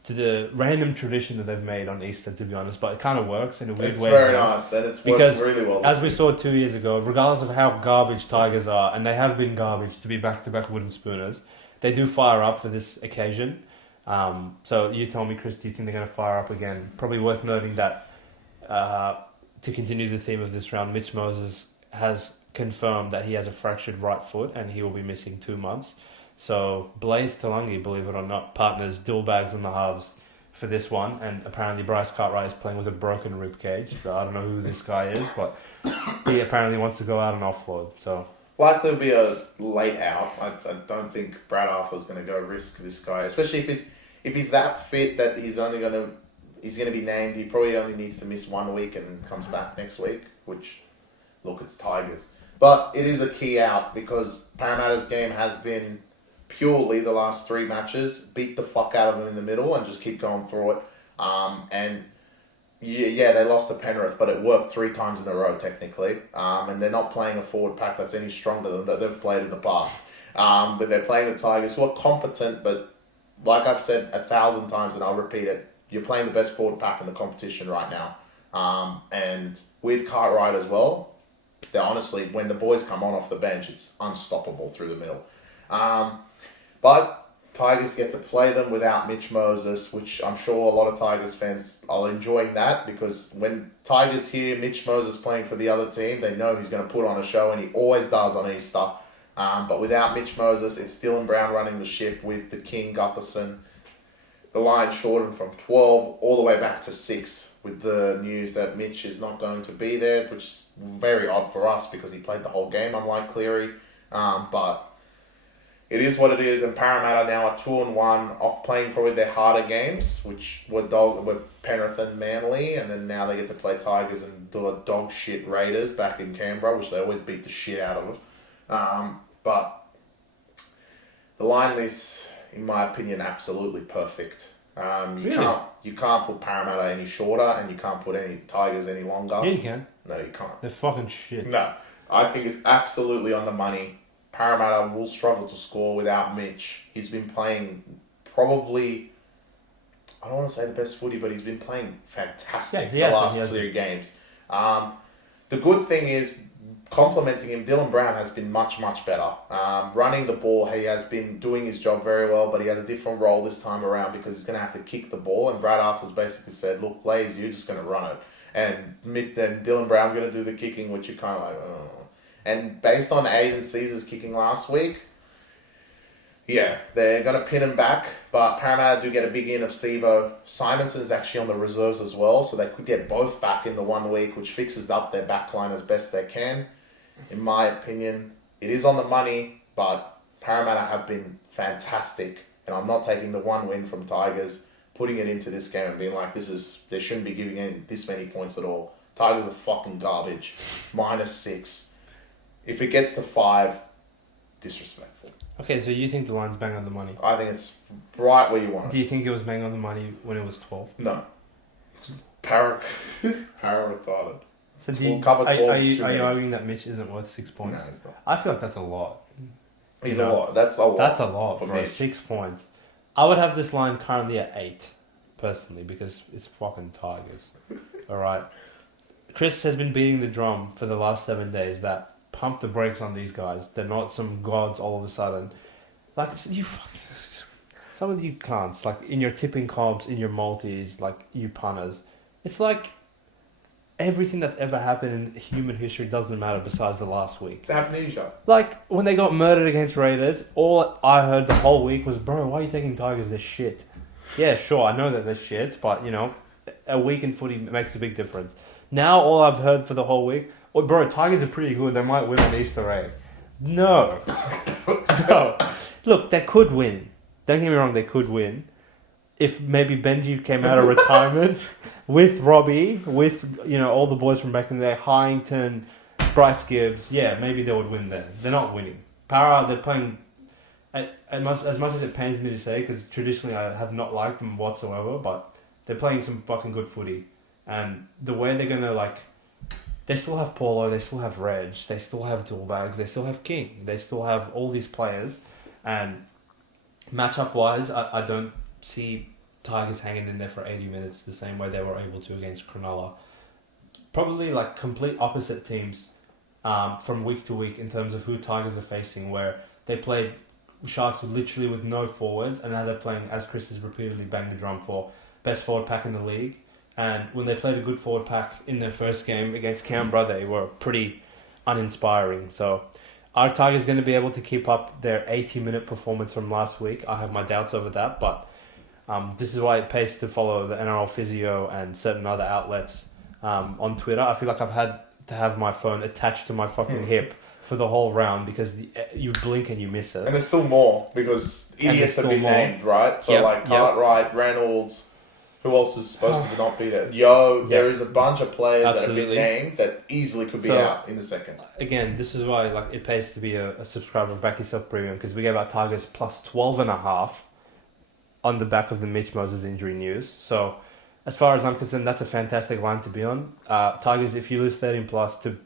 To the random tradition that they've made on Easter, to be honest, but it kind of works in a weird way. It's very nice, and it's worked really well. As we saw 2 years ago, regardless of how garbage Tigers are, and they have been garbage to be back-to-back wooden spooners, they do fire up for this occasion. So you tell me, Chris, do you think they're going to fire up again? Probably worth noting that to continue the theme of this round, Mitch Moses has confirmed that he has a fractured right foot and he will be missing 2 months. So Blaze Talangi, believe it or not, partners Dillbags in the halves for this one, and apparently Bryce Cartwright is playing with a broken rib cage. So I don't know who this guy is, but he apparently wants to go out and offload. So likely will be a late out. I don't think Brad Arthur's going to go risk this guy, especially if he's that fit that he's going to be named. He probably only needs to miss 1 week and then comes back next week. Which, look, it's Tigers, but it is a key out because Parramatta's game has been purely the last 3 matches, beat the fuck out of them in the middle and just keep going through it. And they lost to Penrith, but it worked 3 times in a row technically. And they're not playing a forward pack that's any stronger than that they've played in the past. But they're playing the Tigers, who are competent, but like I've said 1,000 times, and I'll repeat it, you're playing the best forward pack in the competition right now. And with Cartwright as well, they're honestly, when the boys come off the bench, it's unstoppable through the middle. But Tigers get to play them without Mitch Moses, which I'm sure a lot of Tigers fans are enjoying that, because when Tigers hear Mitch Moses playing for the other team, they know he's going to put on a show, and he always does on Easter. But without Mitch Moses, it's Dylan Brown running the ship with the King Gutherson. The line shortened from 12 all the way back to 6 with the news that Mitch is not going to be there, which is very odd for us because he played the whole game, unlike Cleary. But it is what it is, and Parramatta now are 2-1 off playing probably their harder games, which were Penrith and Manly, and then now they get to play Tigers and do a dog shit Raiders back in Canberra, which they always beat the shit out of. But the line is, in my opinion, absolutely perfect. You can't put Parramatta any shorter, and you can't put any Tigers any longer. Yeah, you can. No, you can't. They're fucking shit. No, I think it's absolutely on the money. Parramatta will struggle to score without Mitch. He's been playing probably, I don't want to say the best footy, but he's been playing fantastic the last 3 games. The good thing is, complimenting him, Dylan Brown has been much, much better. Running the ball, he has been doing his job very well, but he has a different role this time around because he's going to have to kick the ball. And Brad Arthur's basically said, look, Blaze, you're just going to run it. And then Dylan Brown's going to do the kicking, which you're kind of like, oh. And based on Aiden Caesar's kicking last week, yeah, they're going to pin him back, but Parramatta do get a big in of Sevo. Simonson's actually on the reserves as well, so they could get both back in the 1 week, which fixes up their backline as best they can. In my opinion, it is on the money, but Parramatta have been fantastic, and I'm not taking the 1 win from Tigers, putting it into this game and being like, they shouldn't be giving in this many points at all. Tigers are fucking garbage. -6. If it gets to 5, disrespectful. Okay, so you think the line's bang on the money? I think it's right where you want it. Do you think it was bang on the money when it was 12? No. Para retarded. So are you arguing that Mitch isn't worth 6 points? No, he's not. I feel like that's a lot. He's a lot. That's a lot. That's a lot, for bro. Mitch. 6 points. I would have this line currently at 8, personally, because it's fucking Tigers. Alright? Chris has been beating the drum for the last 7 days that pump the brakes on these guys. They're not some gods all of a sudden. Like, some of you cunts, like, in your tipping comps, in your multis, like, you punters. It's like everything that's ever happened in human history doesn't matter besides the last week. It's amnesia. Like, when they got murdered against Raiders, all I heard the whole week was, bro, why are you taking Tigers? They're shit. Yeah, sure, I know that they're shit, but, you know, a week in footy makes a big difference. Now, all I've heard for the whole week, oh, bro, Tigers are pretty good. They might win on Easter egg. No. No. Look, they could win. Don't get me wrong, they could win. If maybe Benji came out of retirement with Robbie, with, you know, all the boys from back in the day, Hyington, Bryce Gibbs, yeah, maybe they would win there. They're not winning. Para, they're playing, as much as it pains me to say, because traditionally I have not liked them whatsoever, but they're playing some fucking good footy. And the way they're going to, like, they still have Paulo, they still have Reg, they still have dual bags, they still have King, they still have all these players. And matchup-wise, I don't see Tigers hanging in there for 80 minutes the same way they were able to against Cronulla. Probably, like, complete opposite teams from week to week in terms of who Tigers are facing, where they played Sharks literally with no forwards, and now they're playing, as Chris has repeatedly banged the drum for, best forward pack in the league. And when they played a good forward pack in their first game against Canberra, they were pretty uninspiring. So, are Tigers going to be able to keep up their 80-minute performance from last week? I have my doubts over that, but this is why it pays to follow the NRL Physio and certain other outlets on Twitter. I feel like I've had to have my phone attached to my fucking hip for the whole round because you blink and you miss it. And there's still more because idiots have been named, right? So, Cartwright, Reynolds... Who else is supposed to not be there? There is a bunch of players that have been named that easily could be out in the second. Again, this is why it pays to be a subscriber of BackYourself Premium, because we gave our Tigers plus 12.5 on the back of the Mitch Moses injury news. So, as far as I'm concerned, that's a fantastic line to be on. Tigers, if you lose 13 plus to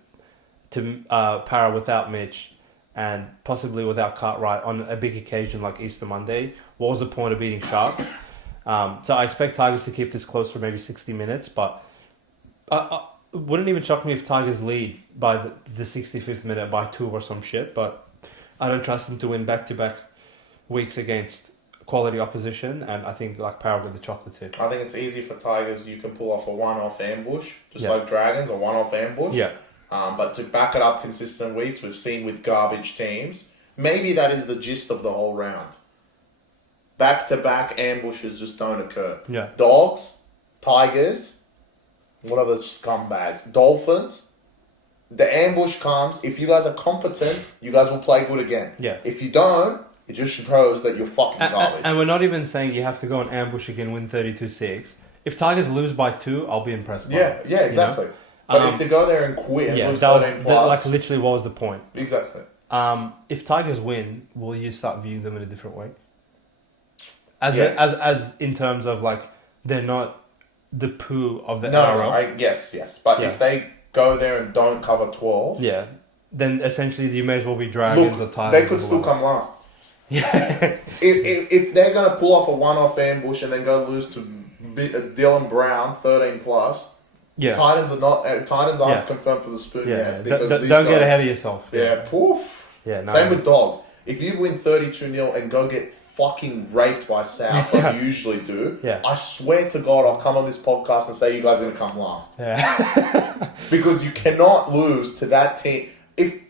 Para without Mitch and possibly without Cartwright on a big occasion like Easter Monday, what was the point of beating Sharks? So I expect Tigers to keep this close for maybe 60 minutes, but it wouldn't even shock me if Tigers lead by the 65th minute by 2 or some shit, but I don't trust them to win back-to-back weeks against quality opposition, and I think Para with the chocolate tip. I think it's easy for Tigers. You can pull off a one-off ambush, just like Dragons, a one-off ambush. Yeah. But to back it up consistent weeks, we've seen with garbage teams, maybe that is the gist of the whole round. Back-to-back ambushes just don't occur. Yeah. Dogs, Tigers, what are the scumbags? Dolphins. The ambush comes. If you guys are competent, you guys will play good again. Yeah. If you don't, it just shows that you're fucking garbage. And we're not even saying you have to go and ambush again, win 32-6. If Tigers lose by 2, I'll be impressed. Yeah, exactly. You know? But if they go there and quit and lose 14 plus... literally, what was the point? Exactly. If Tigers win, will you start viewing them in a different way? As in terms of they're not the poo of the NRL. Yes. But if they go there and don't cover 12, then essentially you may as well be Dragons or Tigers. They could still come last. Yeah. if they're gonna pull off a one-off ambush and then go lose to Dylan Brown 13 plus, Yeah. Titans aren't Yeah. confirmed for the spoon Yeah. yet. Because Don't get ahead of yourself. Yeah, poof. Yeah, no. Same with Dogs. If you win 32-0 and go get fucking raped by South, like you usually do, Yeah. I swear to God, I'll come on this podcast and say you guys are going to come last. Yeah. Because you cannot lose to that team. If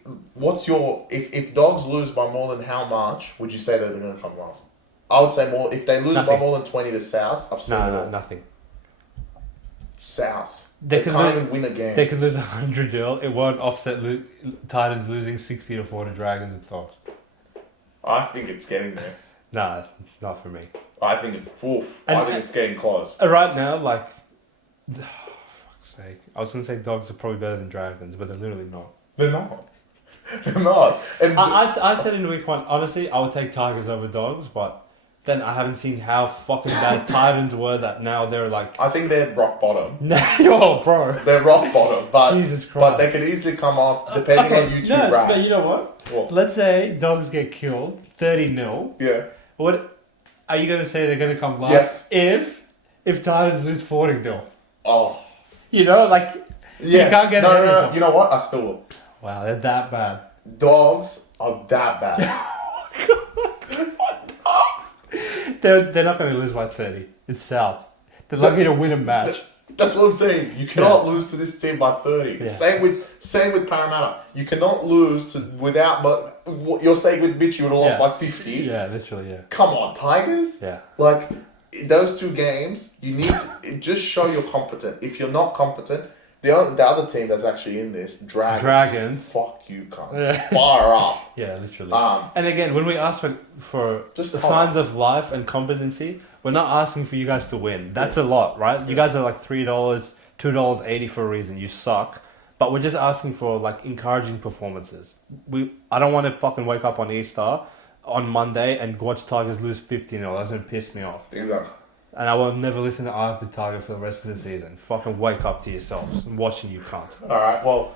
Dogs lose by more than how much, would you say that they're going to come last? I would say more. If they lose by more than 20 to South, I've seen nothing. South. They can't even win a game. They could lose 100-0. It won't offset Titans losing 60-4 to Dragons and Dogs. I think it's getting there. Nah, not for me. I think it's getting close. Right now, like, fuck's sake. I was going to say Dogs are probably better than Dragons, but they're literally not. They're not. They're not. And I said in week 1, honestly, I would take Tigers over Dogs, but then I haven't seen how fucking bad Titans were that now they're like... I think they're rock bottom. Yo, bro. They're rock bottom, but Jesus Christ. But they could easily come off depending on you two rats. But you know what? Let's say Dogs get killed 30-0. Yeah. What are you going to say they're going to come last? Yes. If Titans lose 40-0. Oh. You know, like, you can't get ahead of yourself. You know what? I still will. Wow, they're that bad. Dogs are that bad. They're not going to lose by 30. It's South. They're lucky to win a match. That's what I'm saying. You cannot lose to this team by 30. Yeah. Same with Parramatta. You cannot lose to without. What you're saying with Mitch, you would have lost by 50. Yeah, literally. Yeah. Come on, Tigers. Yeah. Like those two games, you need to just show you're competent. If you're not competent, the other team that's actually in this, Dragons. Fuck you, cunts. Yeah. Fire up. Yeah, literally. And again, when we ask for just the signs of life and competency, we're not asking for you guys to win. That's a lot, right? You guys are like $3, $2.80 for a reason. You suck. But we're just asking for like encouraging performances. I don't want to fucking wake up on Easter on Monday and watch Tigers lose 15-0. That's going to piss me off. Exactly. And I will never listen to Eye of the Tiger for the rest of the season. Fucking wake up to yourselves. I'm watching you cunts. Alright, well,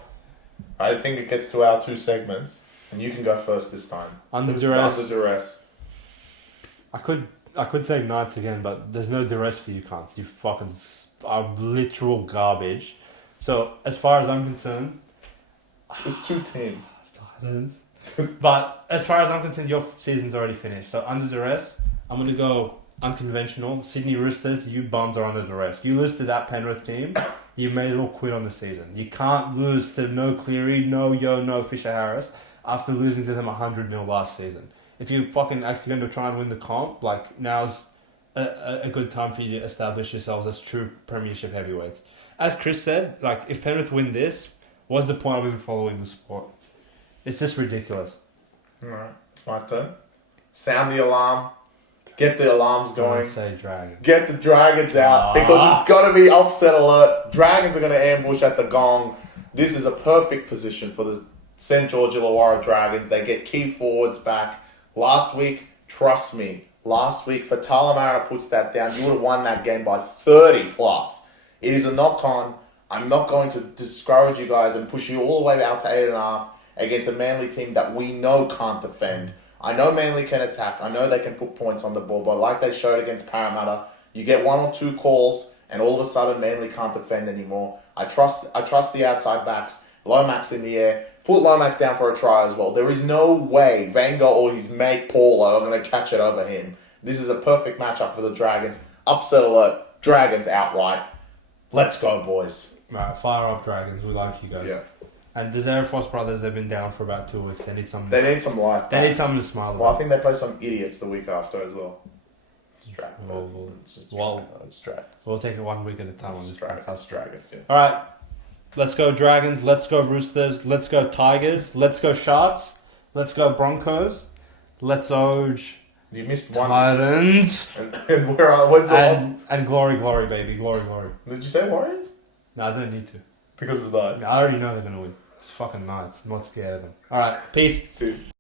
I think it gets to our 2 segments. And you can go first this time. Under Duress. Under Duress. I could say Knights again, but there's no Duress for you cunts. You fucking are literal garbage. So, as far as I'm concerned... There's 2 teams. Titans. But as far as I'm concerned, your season's already finished. So, under Duress, I'm going to go... unconventional. Sydney Roosters, you bums are under duress. You lose to that Penrith team, you may as well quit on the season. You can't lose to no Cleary, no Fisher Harris after losing to them 100-0 last season. If you're fucking actually going to try and win the comp, like now's a good time for you to establish yourselves as true premiership heavyweights. As Chris said, like if Penrith win this, what's the point of even following the sport? It's just ridiculous. Alright, it's my turn. Sound the alarm. Get the alarms going. Say Dragons. Get the Dragons out because it's got to be upset alert. Dragons are going to ambush at the gong. This is a perfect position for the St. George Illawarra Dragons. They get key forwards back. Last week, trust me, for Talamara puts that down, you would have won that game by 30 plus. It is a knock-on. I'm not going to discourage you guys and push you all the way out to 8.5 against a Manly team that we know can't defend. I know Manly can attack. I know they can put points on the board, but like they showed against Parramatta, you get 1 or 2 calls, and all of a sudden Manly can't defend anymore. I trust the outside backs. Lomax in the air. Put Lomax down for a try as well. There is no way Wenger or his mate Paulo are going to catch it over him. This is a perfect matchup for the Dragons. Upset alert. Dragons outright. Let's go, boys. Right, fire up Dragons. We like you guys. Yeah. And the Zarafos brothers, they've been down for about 2 weeks. They need something. They need some life. They need something to smile about. Well, I think they play some idiots the week after as well. It's Dragons. We'll take it 1 week at a time on this podcast. Dragons, yeah. All right. Let's go Dragons. Let's go Roosters. Let's go Tigers. Let's go Sharks. Let's go Broncos. Let's Oge. You missed one. Titans. And where's the odds? And glory, baby. Glory. Did you say Warriors? No, I don't need to. Because of the Knights. I already know they're going to win. It's fucking Knights. I'm not scared of them. All right. Peace.